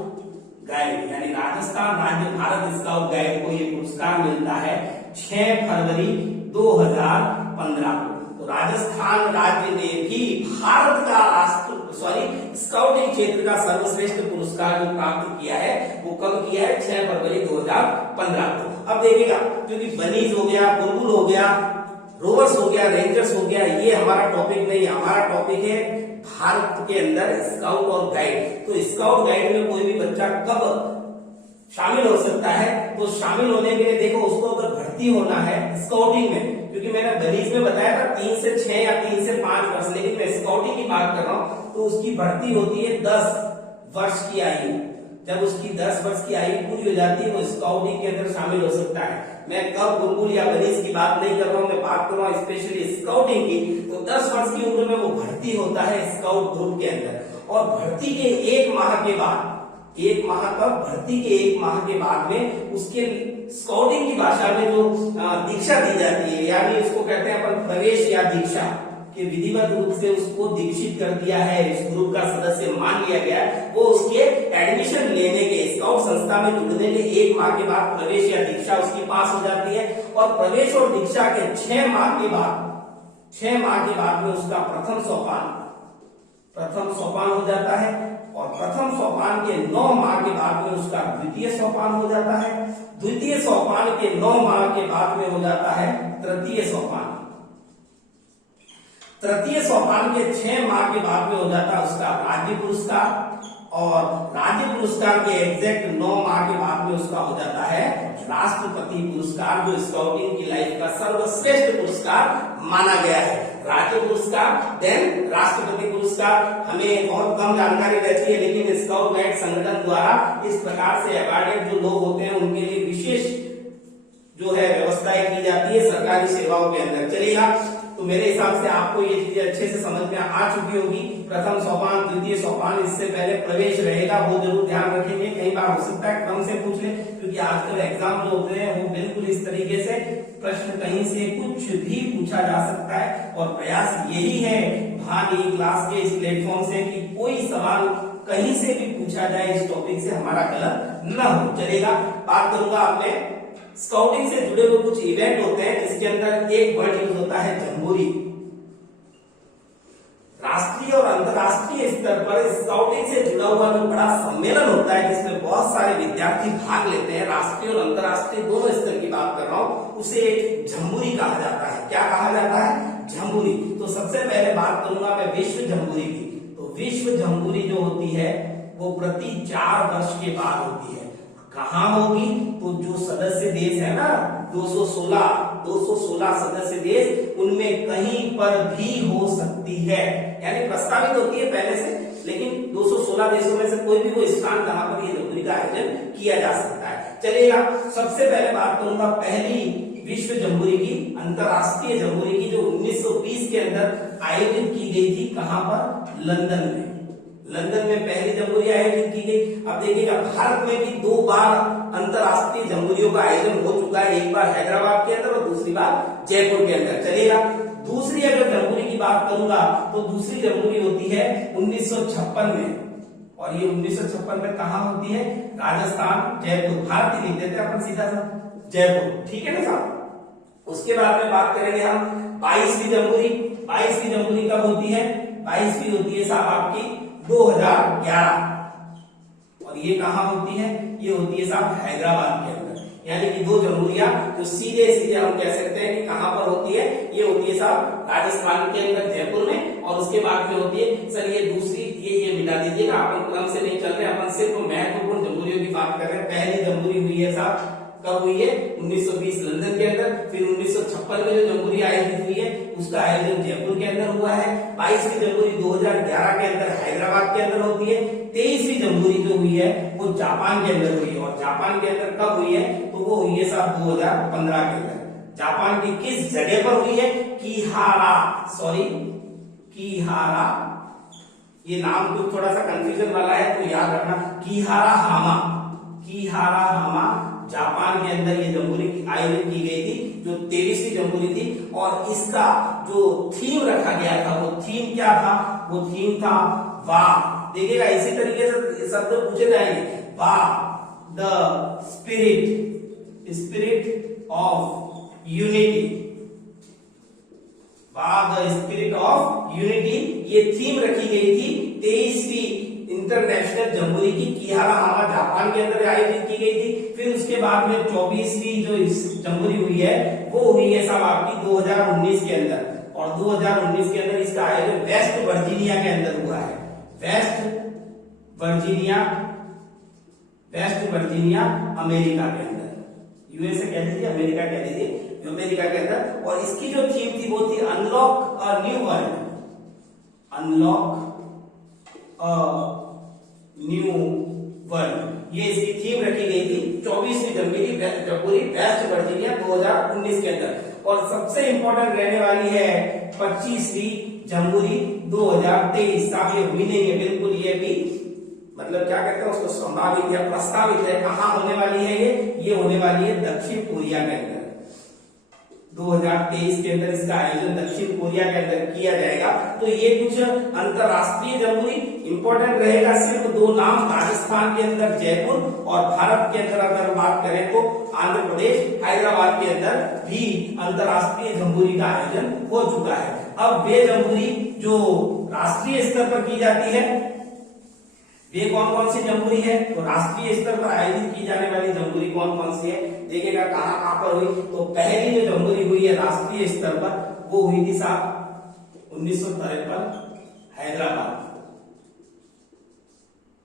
गाइड, यानी राजस्थान राज्य भारत स्काउट गाइड को ये पुरस्कार मिलता है 6 फरवरी 2015 को। तो राजस्थान राज्य ने भी भारत का स्काउटिंग क्षेत्र का सर्वश्रेष्ठ पुरस्कार जो प्राप्त किया है, वो कब किया है, 6 फरवरी 2015 को। अब देखिएगा, क्योंकि बनीज हो गया, बुलबुल हो गया, रोवर्स हो गया, रेंजर्स हो गया, ये हमारा टॉपिक नहीं है। हमारा टॉपिक है भारत के अंदर स्काउट और गाइड। तो स्काउट गाइड में कोई भी बच्चा कब शामिल हो सकता है, तो शामिल होने के लिए देखो, उसको अगर भर्ती होना है स्काउटिंग में, क्योंकि मैंने बनीज में बताया था 3 से 6 या 3 से 5 वर्ष, लेकिन मैं स्काउटिंग की बात कर रहा हूं, तो उसकी भर्ती होती है 10 वर्ष की आयु। जब उसकी 10 वर्ष की आयु पूरी हो जाती है, वो स्काउटिंग के अंदर शामिल हो सकता है। मैं कब बुलबुल या बनीज की बात नहीं कर रहा हूं, मैं बात कर रहा हूं स्पेशली स्काउटिंग की। तो 10 वर्ष की उम्र में वो भर्ती होता है स्काउट ग्रुप के अंदर, और भर्ती के 1 माह के बाद, 1 माह तक, भर्ती के 1 माह के बाद में उसके स्काउटिंग की भाषा में जो दीक्षा दी जाती है, यानी इसको कहते हैं अपन प्रवेश या दीक्षा, कि विधिवत रूप से उसको दीक्षित कर दिया है, इस ग्रुप का सदस्य मान लिया गया है, वो उसके एडमिशन लेने के, स्काउट संस्था में जुड़ने के 1 माह के बाद प्रवेश या दीक्षा उसकी पास हो जाती है। और प्रवेश और दीक्षा के 6 माह के बाद में उसका प्रथम सोपान हो जाता है, और प्रथम सोपान के 9 माह के बाद में उसका द्वितीय सोपान हो जाता है, द्वितीय सोपान के 9 माह के बाद में हो जाता है तृतीय सोपान, तृतीय सोपान के 6 माह के बाद में हो जाता है उसका राज्य पुरस्कार, और राज्य पुरस्कार के एग्जैक्ट 9 माह के बाद में उसका हो जाता है राष्ट्रपति पुरस्कार, जो स्काउटिंग की लाइफ का सर्वश्रेष्ठ पुरस्कार माना गया है। राज्य पुरस्कार, देन राष्ट्रपति पुरस्कार। हमें बहुत कम जानकारी रहती है, लेकिन स्काउट गाइड संगठन द्वारा इस प्रकार से अवार्डेड जो लोग होते हैं उनके लिए विशेष जो है व्यवस्थाएं की जाती है सरकारी सेवाओं के अंदर। चलिएगा, तो मेरे हिसाब से आपको ये चीजें अच्छे से समझ में आ चुकी होगी। प्रथम सोपान, द्वितीय सोपान, इससे पहले प्रवेश रहेगा, वो जरूर ध्यान रखेंगे। कई बार हो सकता है क्रम से पूछ ले, क्योंकि आजकल एग्जाम जो होते हैं वो बिल्कुल इस तरीके से प्रश्न कहीं से कुछ भी पूछा जा सकता है, और प्रयास यही है भानी क्लास के इस प्लेटफॉर्म से कि कोई सवाल कहीं से भी पूछा जाए इस टॉपिक से हमारा गलत न हो। चलेगा, बात करूंगा अब मैं स्काउटिंग से जुड़े हुए कुछ इवेंट होते हैं, जिसके अंदर एक वर्ड यूज होता है जम्बोरी। राष्ट्रीय और अंतर्राष्ट्रीय स्तर पर स्काउटिंग से जुड़ा हुआ जो बड़ा सम्मेलन होता है जिसमें बहुत सारे विद्यार्थी भाग लेते हैं, राष्ट्रीय और अंतर्राष्ट्रीय दोनों स्तर की बात कर रहा हूं, उसे जम्बूरी कहा जाता है। क्या कहा जाता है? जम्बूरी। तो सबसे पहले बात करूंगा मैं विश्व जम्बूरी की। तो विश्व जम्बूरी जो होती है वो प्रति 4 वर्ष के बाद होती है। कहाँ होगी? तो जो सदस्य देश है ना 216 सदस्य देश, उनमें कहीं पर भी हो सकती है, यानी प्रस्तावित होती है पहले से, लेकिन 216 देशों में से कोई भी वो स्थान जहां पर ये जम्बूरी का आयोजन किया जा सकता है। चलिएगा, सबसे पहले बात करूंगा पहली विश्व जम्बूरी की, अंतरराष्ट्रीय जम्बूरी की, जो 1920 के अंदर आयोजित की गई थी। कहां पर? लंदन में। लंदन में पहली जम्बूरी आयोजित की गई। अब देखिएगा, भारत में भी 2 बार अंतरराष्ट्रीय जम्बूरियों का आयोजन हो चुका है, एक बार हैदराबाद के अंदर और दूसरी बार जयपुर के अंदर। चलिएगा, दूसरी अगर जम्बूरी की बात करूंगा तो दूसरी जम्बूरी होती है 1956 में, और ये 1956 में कहां होती है? राजस्थान, जयपुर। भारत ही लिख देते हैं अपन सीधा सा, जयपुर, ठीक है ना साहब। उसके बाद में बात करेंगे हम 22वीं जम्बूरी। 22वीं जम्बूरी कब होती है? 22वीं होती है साहब आपकी 2011, और ये कहां होती है? ये होती है साहब हैदराबाद के अंदर। यानी कि 2 जम्बूरियां जो सीधे सीधे हम कह सकते हैं कि कहां पर होती है, ये होती है साहब राजस्थान के अंदर जयपुर में, और उसके बाद में होती है, सर ये दूसरी, ये मिटा दीजिएगा, अपन क्रम से नहीं चल रहे, अपन सिर्फ महत्वपूर्ण जम्बूरियों की बात कर रहे हैं। पहली जम्बूरी हुई है साहब कब हुई है? 1920 लंदन के अंदर। फिर 1956 में जो जम्बूरी आयोजित हुई है उसका आयोजन जयपुर के अंदर हुआ है। 22वीं जम्बूरी 2011 के अंदर हैदराबाद के अंदर होती है। 23वीं जम्बूरी जो हुई है वो जापान के अंदर हुई है, और जापान के अंदर कब हुई है? तो वो हुई है साहब 2015 के अंदर। जापान की किस जगह पर हुई है? कीहारा, ये नाम कुछ थोड़ा सा कंफ्यूजन वाला है तो याद रखना, कीहारा जापान के अंदर ये जम्बूरी आयोजित की गई थी, जो 23वीं जम्बूरी थी। और इसका जो थीम रखा गया था, वो थीम क्या था? वो थीम था वाह। देखिएगा, इसी तरीके से शब्द पूछे जाएंगे, वाह द स्पिरिट ऑफ यूनिटी, वाह द स्पिरिट ऑफ यूनिटी, ये थीम रखी गई थी 23वीं इंटरनेशनल जम्बूरी की। कीहारा जापान के अंदर आयोजित की गई थी। फिर उसके बाद में 24वीं जो जम्बूरी हुई है वो हुई है साहब आपकी 2019 के अंदर, और 2019 के अंदर इसका आयोजन वेस्ट वर्जीनिया के अंदर हुआ है। वेस्ट वर्जीनिया अमेरिका के अंदर, यूएसए कह दीजिए, अमेरिका कह दीजिए, अमेरिका के अंदर। और इसकी जो थीम थी वो थी अनलॉक अ न्यू वर्ल्ड, ये इसकी थीम रखी गई थी 24वीं जम्बूरी वेस्ट वर्जीनिया 2019 के अंदर। और सबसे इंपॉर्टेंट रहने वाली है 25वीं जम्बूरी 2023। साहब ये हुई नहीं है बिल्कुल, ये भी मतलब क्या कहते हैं उसको, संभावित या प्रस्तावित है। कहां होने वाली है ये होने वाली है दक्षिण कोरिया के अंदर। 2023 के अंदर इसका आयोजन दक्षिण कोरिया के अंदर किया जाएगा। तो ये कुछ अंतरराष्ट्रीय जम्बूरी इंपॉर्टेंट रहेगा। सिर्फ 2 नाम, राजस्थान के अंदर जयपुर, और भारत के अंदर अगर बात करें तो आंध्र प्रदेश हैदराबाद के अंदर भी अंतरराष्ट्रीय जम्बूरी का आयोजन हो चुका है। अब वे जम्बूरी जो राष्ट्रीय स्तर पर की जाती है, वे कौन कौन सी जम्बूरी है? तो राष्ट्रीय स्तर पर आयोजित की जाने वाली जम्बूरी कौन कौन सी है? देखिएगा कहां पर हुई। तो पहली जो जम्बूरी हुई है राष्ट्रीय स्तर पर वो हुई थी साहब 1953 हैदराबाद,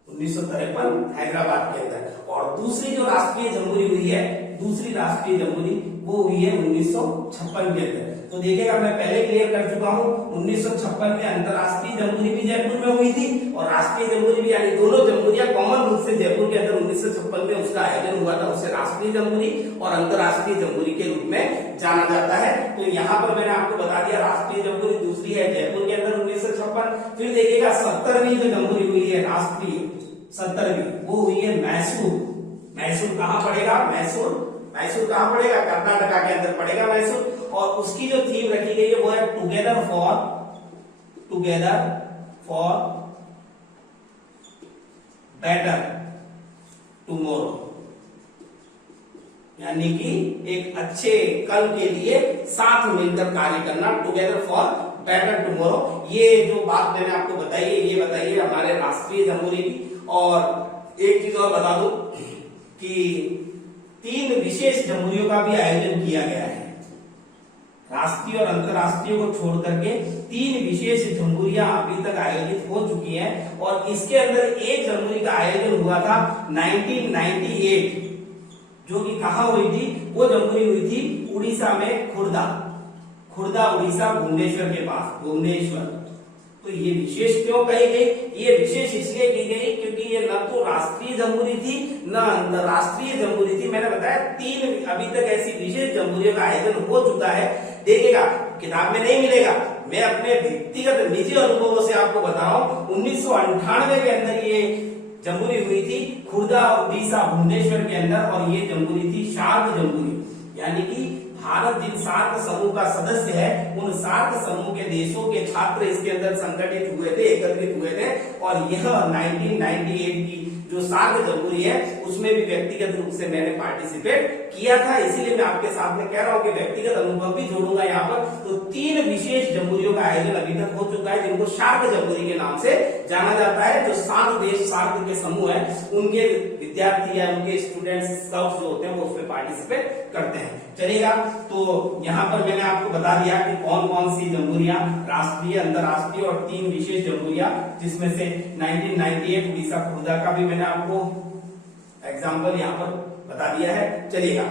1953 हैदराबाद के अंदर। और दूसरी जो राष्ट्रीय जम्बूरी हुई है, दूसरी राष्ट्रीय जम्बूरी वो हुई है 1956 के अंदर। तो देखिएगा मैं पहले क्लियर कर चुका हूं, 1956 में अंतरराष्ट्रीय जम्बूरी भी जयपुर में हुई थी और राष्ट्रीय जम्बूरी भी, यानी दोनों जम्बूरियां कॉमन रूप से जयपुर के अंदर 1956 में उसका आयोजन हुआ था। उसे राष्ट्रीय जम्बूरी और अंतरराष्ट्रीय जम्बूरी के रूप में जाना जाता है। तो यहाँ पर मैंने आपको बता दिया राष्ट्रीय जम्बूरी दूसरी है जयपुर के अंदर 1956। फिर देखिएगा 70वीं जो जम्बूरी हुई है राष्ट्रीय 70वीं, वो हुई है मैसूर। मैसूर कहाँ पड़ेगा? मैसूर कहाँ पड़ेगा? कर्नाटका के अंदर पड़ेगा मैसूर। और उसकी जो थीम रखी गई है वो है टुगेदर फॉर बेटर टुमारो, यानी कि एक अच्छे कल के लिए साथ मिलकर कार्य करना, टुगेदर फॉर बेटर टुमारो। ये जो बात मैंने आपको बताई है ये बताइए हमारे राष्ट्रीय जमहूरी की। और एक चीज और बता दूं कि 3 विशेष जमहूरियों का भी आयोजन किया गया है। राष्ट्रीय और अंतर्राष्ट्रीय को छोड़ करके 3 विशेष जमहूरियां अभी तक आयोजित हो चुकी हैं। और इसके अंदर एक जमहूरी का आयोजन हुआ था 1998, जो कि कहां हुई थी? वो जमहूरी हुई थी उड़ीसा में, खुर्दा उड़ीसा, भुवनेश्वर के पास, भुवनेश्वर। तो ये विशेष क्यों कही गई? ये विशेष इसलिए की गई क्योंकि ये न तो राष्ट्रीय जमहूरी थी न अंतरराष्ट्रीय जमहूरी थी। मैंने बताया 3 अभी तक ऐसी विशेष जमहूरियों का आयोजन हो चुका है। देखिएगा, किताब में नहीं मिलेगा, मैं अपने व्यक्तिगत निजी अनुभवों से आपको बता रहा हूं। 1998 के अंदर ये जमहूरी हुई थी खुर्दा उड़ीसा भुवनेश्वर के अंदर, और ये जमहूरी थी सार्क जमहूरी, यानी कि भारत जिन सार्क समूह का सदस्य है उन सार्क समूह के देशों के छात्र इसके अंदर संगठित हुए थे, एकत्रित हुए थे। और यह 1998 की जो सार्क जमहूरी है उसमें भी व्यक्तिगत रूप से मैंने पार्टिसिपेट किया था, इसीलिए मैं आपके साथ में कह रहा हूं कि व्यक्तिगत अनुभव भी जोड़ूंगा यहाँ पर। तो 3 विशेष जमहूरियों का आयोजन अभी तक हो चुका है, जिनको सार्क जमहूरी के नाम से जाना जाता है। जो 7 देश सार्क के समूह है उनके विद्यार्थी या उनके स्टूडेंट्स, स्काउट्स जो होते हैं वो उसमें पार्टिसिपेट करते हैं। चलिएगा, तो यहाँ पर मैंने आपको बता दिया कि कौन कौन सी जमहूरियां राष्ट्रीय, अंतर्राष्ट्रीय और 3 विशेष जमहूरियां, जिसमें से 1998 उड़ीसा खुर्दा का भी मैंने आपको एग्जाम्पल यहाँ पर बता दिया है। चलिएगा,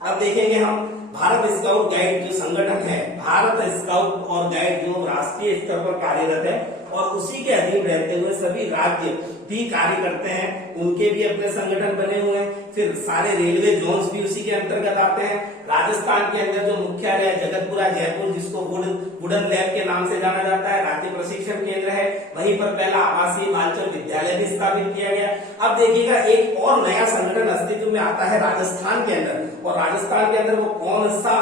अब देखेंगे हम भारत स्काउट गाइड जो संगठन है, भारत स्काउट और गाइड जो राष्ट्रीय स्तर पर कार्यरत है और उसी के अधीन रहते हुए सभी राज्य भी कार्य करते हैं, उनके भी अपने संगठन बने हुए हैं। फिर सारे रेलवे जोन्स भी उसी के अंतर्गत आते हैं। राजस्थान के अंदर जो मुख्यालय है जगतपुरा जयपुर, जिसको वुडन लैब के नाम से जाना जाता है, राज्य प्रशिक्षण केंद्र है। वहीं पर पहला आवासीय बालचर विद्यालय भी स्थापित किया गया। अब देखिएगा, एक और नया संगठन अस्तित्व में आता है राजस्थान के अंदर, और राजस्थान के अंदर वो कौन सा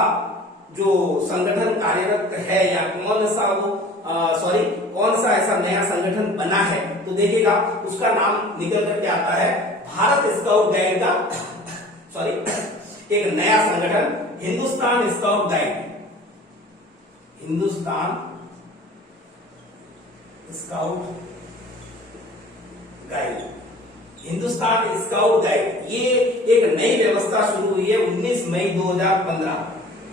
जो संगठन कार्यरत है या कौन सा वो कौन सा ऐसा नया संगठन बना है, तो देखिएगा उसका नाम निकल करके आता है भारत स्काउट गाइड का एक नया संगठन, Hindustan scout guide, Hindustan scout guide, Hindustan scout guide. ये एक नई व्यवस्था शुरू हुई है 19 मई 2015,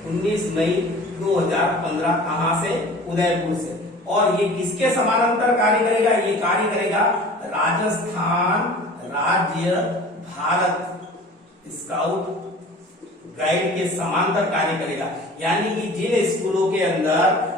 19 मई 2015। कहां से? उदयपुर से। और ये किसके समानांतर कार्य करेगा? ये कार्य करेगा राजस्थान राज्य भारत स्काउट गाइड के समांतर कार्य करेगा। यानी कि जिन स्कूलों के अंदर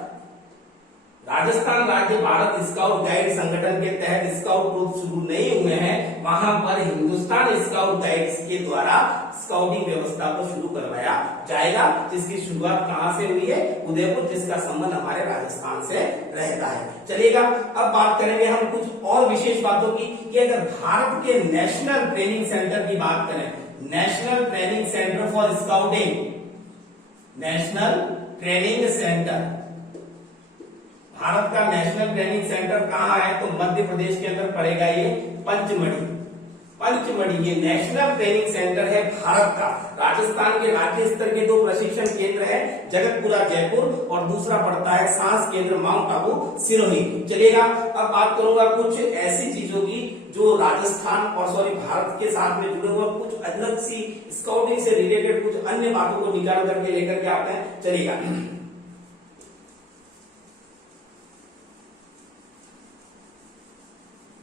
राजस्थान राज्य भारत स्काउट गाइड संगठन के तहत स्काउट ग्रुप शुरू नहीं हुए हैं, वहां पर हिंदुस्तान स्काउट गाइड्स के द्वारा स्काउटिंग व्यवस्था को शुरू करवाया जाएगा, जिसकी शुरुआत कहां से हुई है? उदयपुर, जिसका संबंध हमारे राजस्थान से रहता है। चलिएगा, अब बात करेंगे हम कुछ और विशेष बातों की कि अगर भारत के नेशनल ट्रेनिंग सेंटर की बात करें, national training centre for scouting, national training centre, Bharat का नेशनल ट्रेनिंग सेंटर कहां है? तो मध्य प्रदेश के अंदर पड़ेगा ये पंचमढ़ी। पंचमढ़ी ये नेशनल ट्रेनिंग सेंटर है भारत का। राजस्थान के राज्य स्तर के 2 प्रशिक्षण केंद्र है, जगतपुरा जयपुर और दूसरा पड़ता है सांस केंद्र माउंट आबू सिरोही। चलिएगा, अब बात करूंगा कुछ ऐसी चीजों की जो राजस्थान और भारत के साथ में जुड़े हुए, कुछ अलग सी स्काउटिंग से रिलेटेड कुछ अन्य बातों को निकाल करके लेकर के आते हैं। चलिएगा,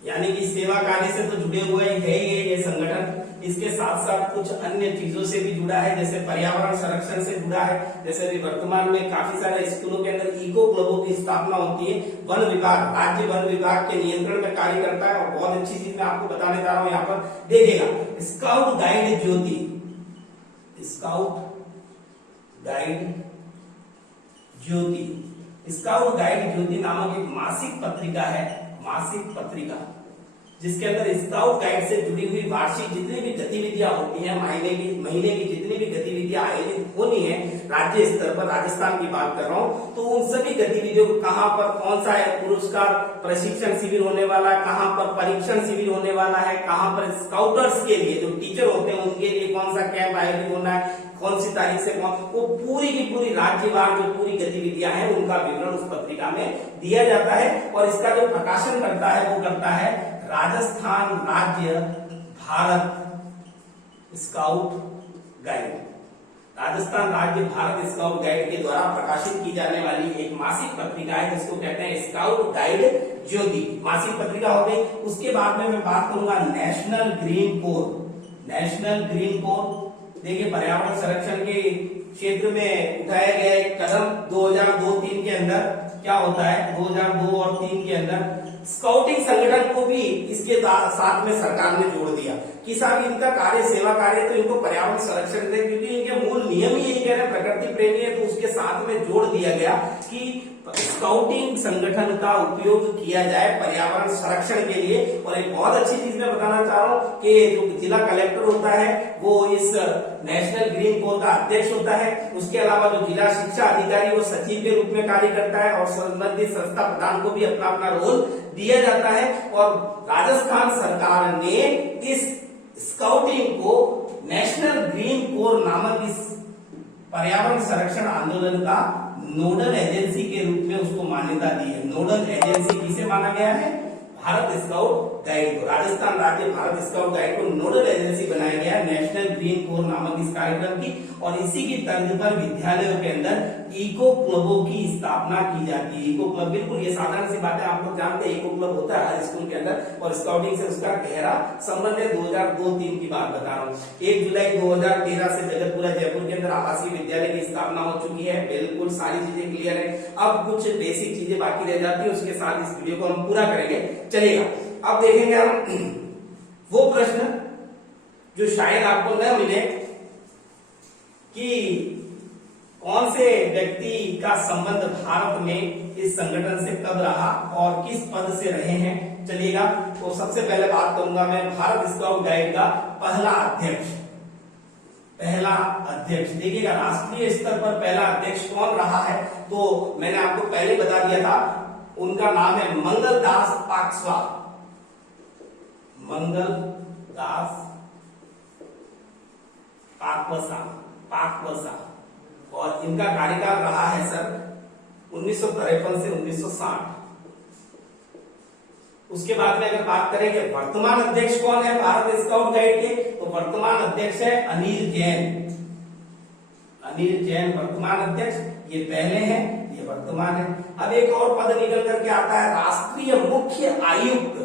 यानी कि सेवा कार्य से तो जुड़े हुए है ही ये संगठन, इसके साथ साथ कुछ अन्य चीजों से भी जुड़ा है, जैसे पर्यावरण संरक्षण से जुड़ा है। जैसे भी वर्तमान में काफी सारे स्कूलों के अंदर इको क्लबों की स्थापना होती है। वन विभाग, राज्य वन विभाग के नियंत्रण में कार्य करता है। और बहुत अच्छी चीज मैं आपको बताने जा रहा हूं, यहाँ पर देखिएगा, स्काउट गाइड ज्योति, स्काउट गाइड ज्योति, स्काउट गाइड ज्योति नामक एक मासिक पत्रिका है, मासिक पत्रिका, जिसके अंदर स्काउट गाइड से जुड़ी हुई वार्षिक जितनी भी गतिविधियां होती हैं, महीने की जितनी भी गतिविधियां आयोजित होनी है राज्य स्तर पर, राजस्थान की बात कर रहा हूं, तो उन सभी गतिविधियों को कहां पर कौन सा है पुरस्कार प्रशिक्षण शिविर होने वाला है, कहां पर परीक्षण शिविर होने वाला है, कहां पर स्काउटर्स के लिए जो टीचर होते हैं उनके लिए कौन सा कैंप आयोजित होना है, कौन सी तारीख से कौन, वो पूरी की पूरी राज्यवार जो पूरी गतिविधियां हैं उनका विवरण उस पत्रिका में दिया जाता है। और इसका जो प्रकाशन करता है वो करता है राजस्थान राज्य भारत स्काउट गाइड। राजस्थान राज्य भारत स्काउट गाइड के द्वारा प्रकाशित की जाने वाली एक मासिक पत्रिका है जिसको कहते हैं स्काउट गाइड ज्योति, मासिक पत्रिका हो गई। उसके बाद में मैं बात करूंगा national green core. National green core देखिए पर्यावरण संरक्षण के क्षेत्र में उठाया गया एक कदम 2002-3 के अंदर क्या होता है, 2002 और 3 के अंदर स्काउटिंग संगठन को भी इसके साथ में सरकार ने जोड़ दिया कि साहब इनका कार्य सेवा कार्य तो इनको पर्यावरण संरक्षण दे, क्योंकि इनके मूल नियम ही यही कह रहे हैं प्रकृति प्रेमी है, तो उसके साथ में जोड़ दिया गया कि स्काउटिंग संगठन का उपयोग किया जाए पर्यावरण संरक्षण के लिए। और एक बहुत अच्छी चीज मैं बताना चाह रहा हूँ कि जो जिला कलेक्टर होता है वो इस नेशनल ग्रीन कोर का अध्यक्ष होता है। उसके अलावा जो जिला शिक्षा अधिकारी वो सचिव के रूप में कार्य करता है और संबंधित संस्था प्रधान को भी अपना अपना रोल दिया जाता है। और राजस्थान सरकार ने इस स्काउटिंग को नेशनल ग्रीन कोर नामक इस पर्यावरण संरक्षण आंदोलन का नोडल एजेंसी के रूप में उसको मान्यता दी है। नोडल एजेंसी किसे माना गया है, भारत स्काउट गाइड को, राजस्थान राज्य भारत स्काउट गाइड को नोडल एजेंसी बनाया गया नेशनल ग्रीन कोर नामक इस कार्यक्रम की। और इसी की तर्ज पर विद्यालयों के अंदर इको क्लबों की स्थापना की जाती है। इको क्लब बिल्कुल ये साधारण सी बात है, आप लोग जानते हैं इको क्लब होता है हर स्कूल के अंदर और स्काउटिंग से उसका गहरा संबंध है। 2002-3 की बात बता रहा हूँ। 1 जुलाई 2013 से जगतपुरा जयपुर के अंदर आवासीय विद्यालय की स्थापना हो चुकी है। बिल्कुल सारी चीजें क्लियर है। अब कुछ बेसिक चीजें बाकी रह जाती है, उसके साथ इस वीडियो को हम पूरा करेंगे, चलेगा। अब देखेंगे हम वो प्रश्न जो शायद आपको न मिले कि कौन से व्यक्ति का संबंध भारत में इस संगठन से कब रहा और किस पद से रहे हैं, चलेगा। तो सबसे पहले बात करूंगा मैं भारत स्काउट गाइड का पहला अध्यक्ष। पहला अध्यक्ष देखिएगा राष्ट्रीय स्तर पर पहला अध्यक्ष कौन रहा है, तो मैंने आपको पहले बता दिया था, उनका नाम है मंगलदास पाकस्वा। मंगलदास पाकवसा और इनका कार्यकाल रहा है सर 1953 से 1960। उसके बाद में अगर बात करें कि वर्तमान अध्यक्ष कौन है भारत स्काउट गाइड के, तो वर्तमान अध्यक्ष है अनिल जैन। अनिल जैन वर्तमान अध्यक्ष, ये पहले हैं, ये वर्तमान है। अब एक और पद निकल करके आता है राष्ट्रीय मुख्य आयुक्त।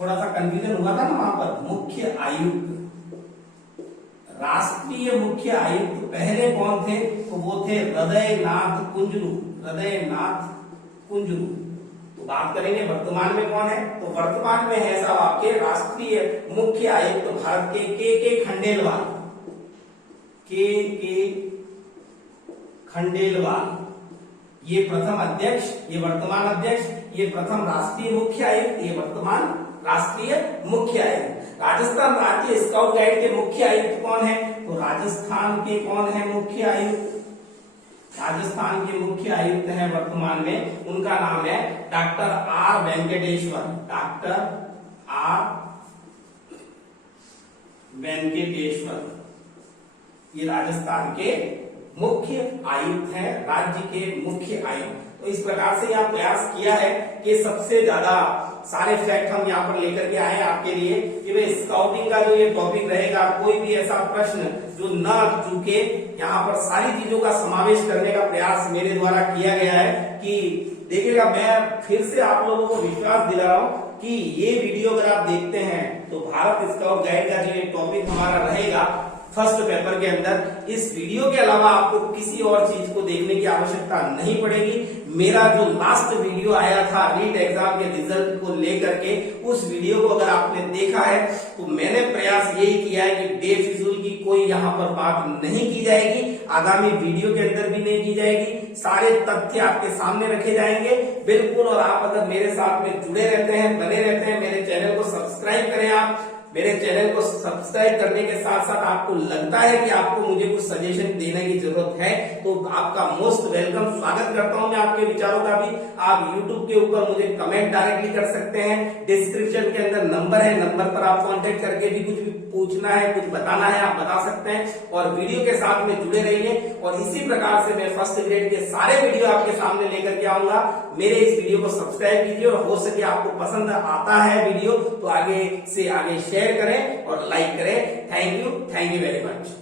थोड़ा सा कंफ्यूजन हुआ था ना वहां पर, मुख्य आयुक्त। राष्ट्रीय मुख्य आयुक्त पहले कौन थे, तो वो थे हृदयनाथ कुंजरू। हृदयनाथ कुंजरू। तो बात करेंगे वर्तमान में कौन है, तो वर्तमान में है साहब आपके राष्ट्रीय मुख्य आयुक्त भारत के खंडेलवाल। के खंडेलवाल ये प्रथम अध्यक्ष, ये वर्तमान अध्यक्ष, ये प्रथम राष्ट्रीय मुख्य आयुक्त, ये वर्तमान राष्ट्रीय मुख्य आयुक्त। राजस्थान राज्य स्काउट गाइड के मुख्य आयुक्त कौन है, तो राजस्थान के कौन है मुख्य आयुक्त, राजस्थान के मुख्य आयुक्त हैं वर्तमान में, उनका नाम है doctor R Venkateshwar. Doctor R Venkateshwar ये राजस्थान के मुख्य आयुक्त हैं, राज्य के मुख्य आयुक्त। तो इस प्रकार से यहाँ प्रयास किया है कि सबसे ज्यादा सारे फैक्ट हम यहाँ पर लेकर के आए आपके लिए कि भाई स्काउटिंग का जो ये टॉपिक रहेगा, कोई भी ऐसा प्रश्न जो न चूके, यहाँ पर सारी चीजों का समावेश करने का प्रयास मेरे द्वारा किया गया है। कि देखिएगा मैं फिर से आप लोगों को विश्वास दिला रहा हूँ कि ये वीडियो अगर आप देखते हैं तो भारत स्काउट गाइड का जो ये टॉपिक हमारा रहेगा फर्स्ट पेपर के अंदर, इस वीडियो के अलावा आपको किसी और चीज को देखने की आवश्यकता नहीं पड़ेगी। मेरा जो लास्ट वीडियो आया था नीट एग्जाम के रिजल्ट को लेकर के, उस वीडियो को अगर आपने देखा है तो मैंने प्रयास यही किया है कि बेफिजूल की कोई यहाँ पर बात नहीं की जाएगी, आगामी वीडियो के अंदर भी नहीं की जाएगी, सारे तथ्य आपके सामने रखे जाएंगे बिल्कुल। और आप अगर मेरे साथ में जुड़े रहते हैं, बने रहते हैं, मेरे चैनल को सब्सक्राइब करें। आप मेरे चैनल को सब्सक्राइब करने के साथ साथ आपको लगता है कि आपको मुझे कुछ सजेशन देने की जरूरत है तो आपका मोस्ट वेलकम, स्वागत करता हूं मैं आपके विचारों का भी। आप YouTube के ऊपर मुझे कमेंट डायरेक्टली कर सकते हैं, डिस्क्रिप्शन के अंदर नंबर है, नंबर पर आप कांटेक्ट करके भी कुछ भी पूछना है, कुछ बताना है, आप बता सकते हैं। और वीडियो के साथ में जुड़े रहिए और इसी प्रकार से मैं फर्स्ट ग्रेड के सारे वीडियो आपके सामने लेकर के आऊंगा। मेरे इस वीडियो को सब्सक्राइब कीजिए और हो सके आपको पसंद आता है वीडियो तो आगे से आगे शेयर करें और लाइक करें। Thank you very much.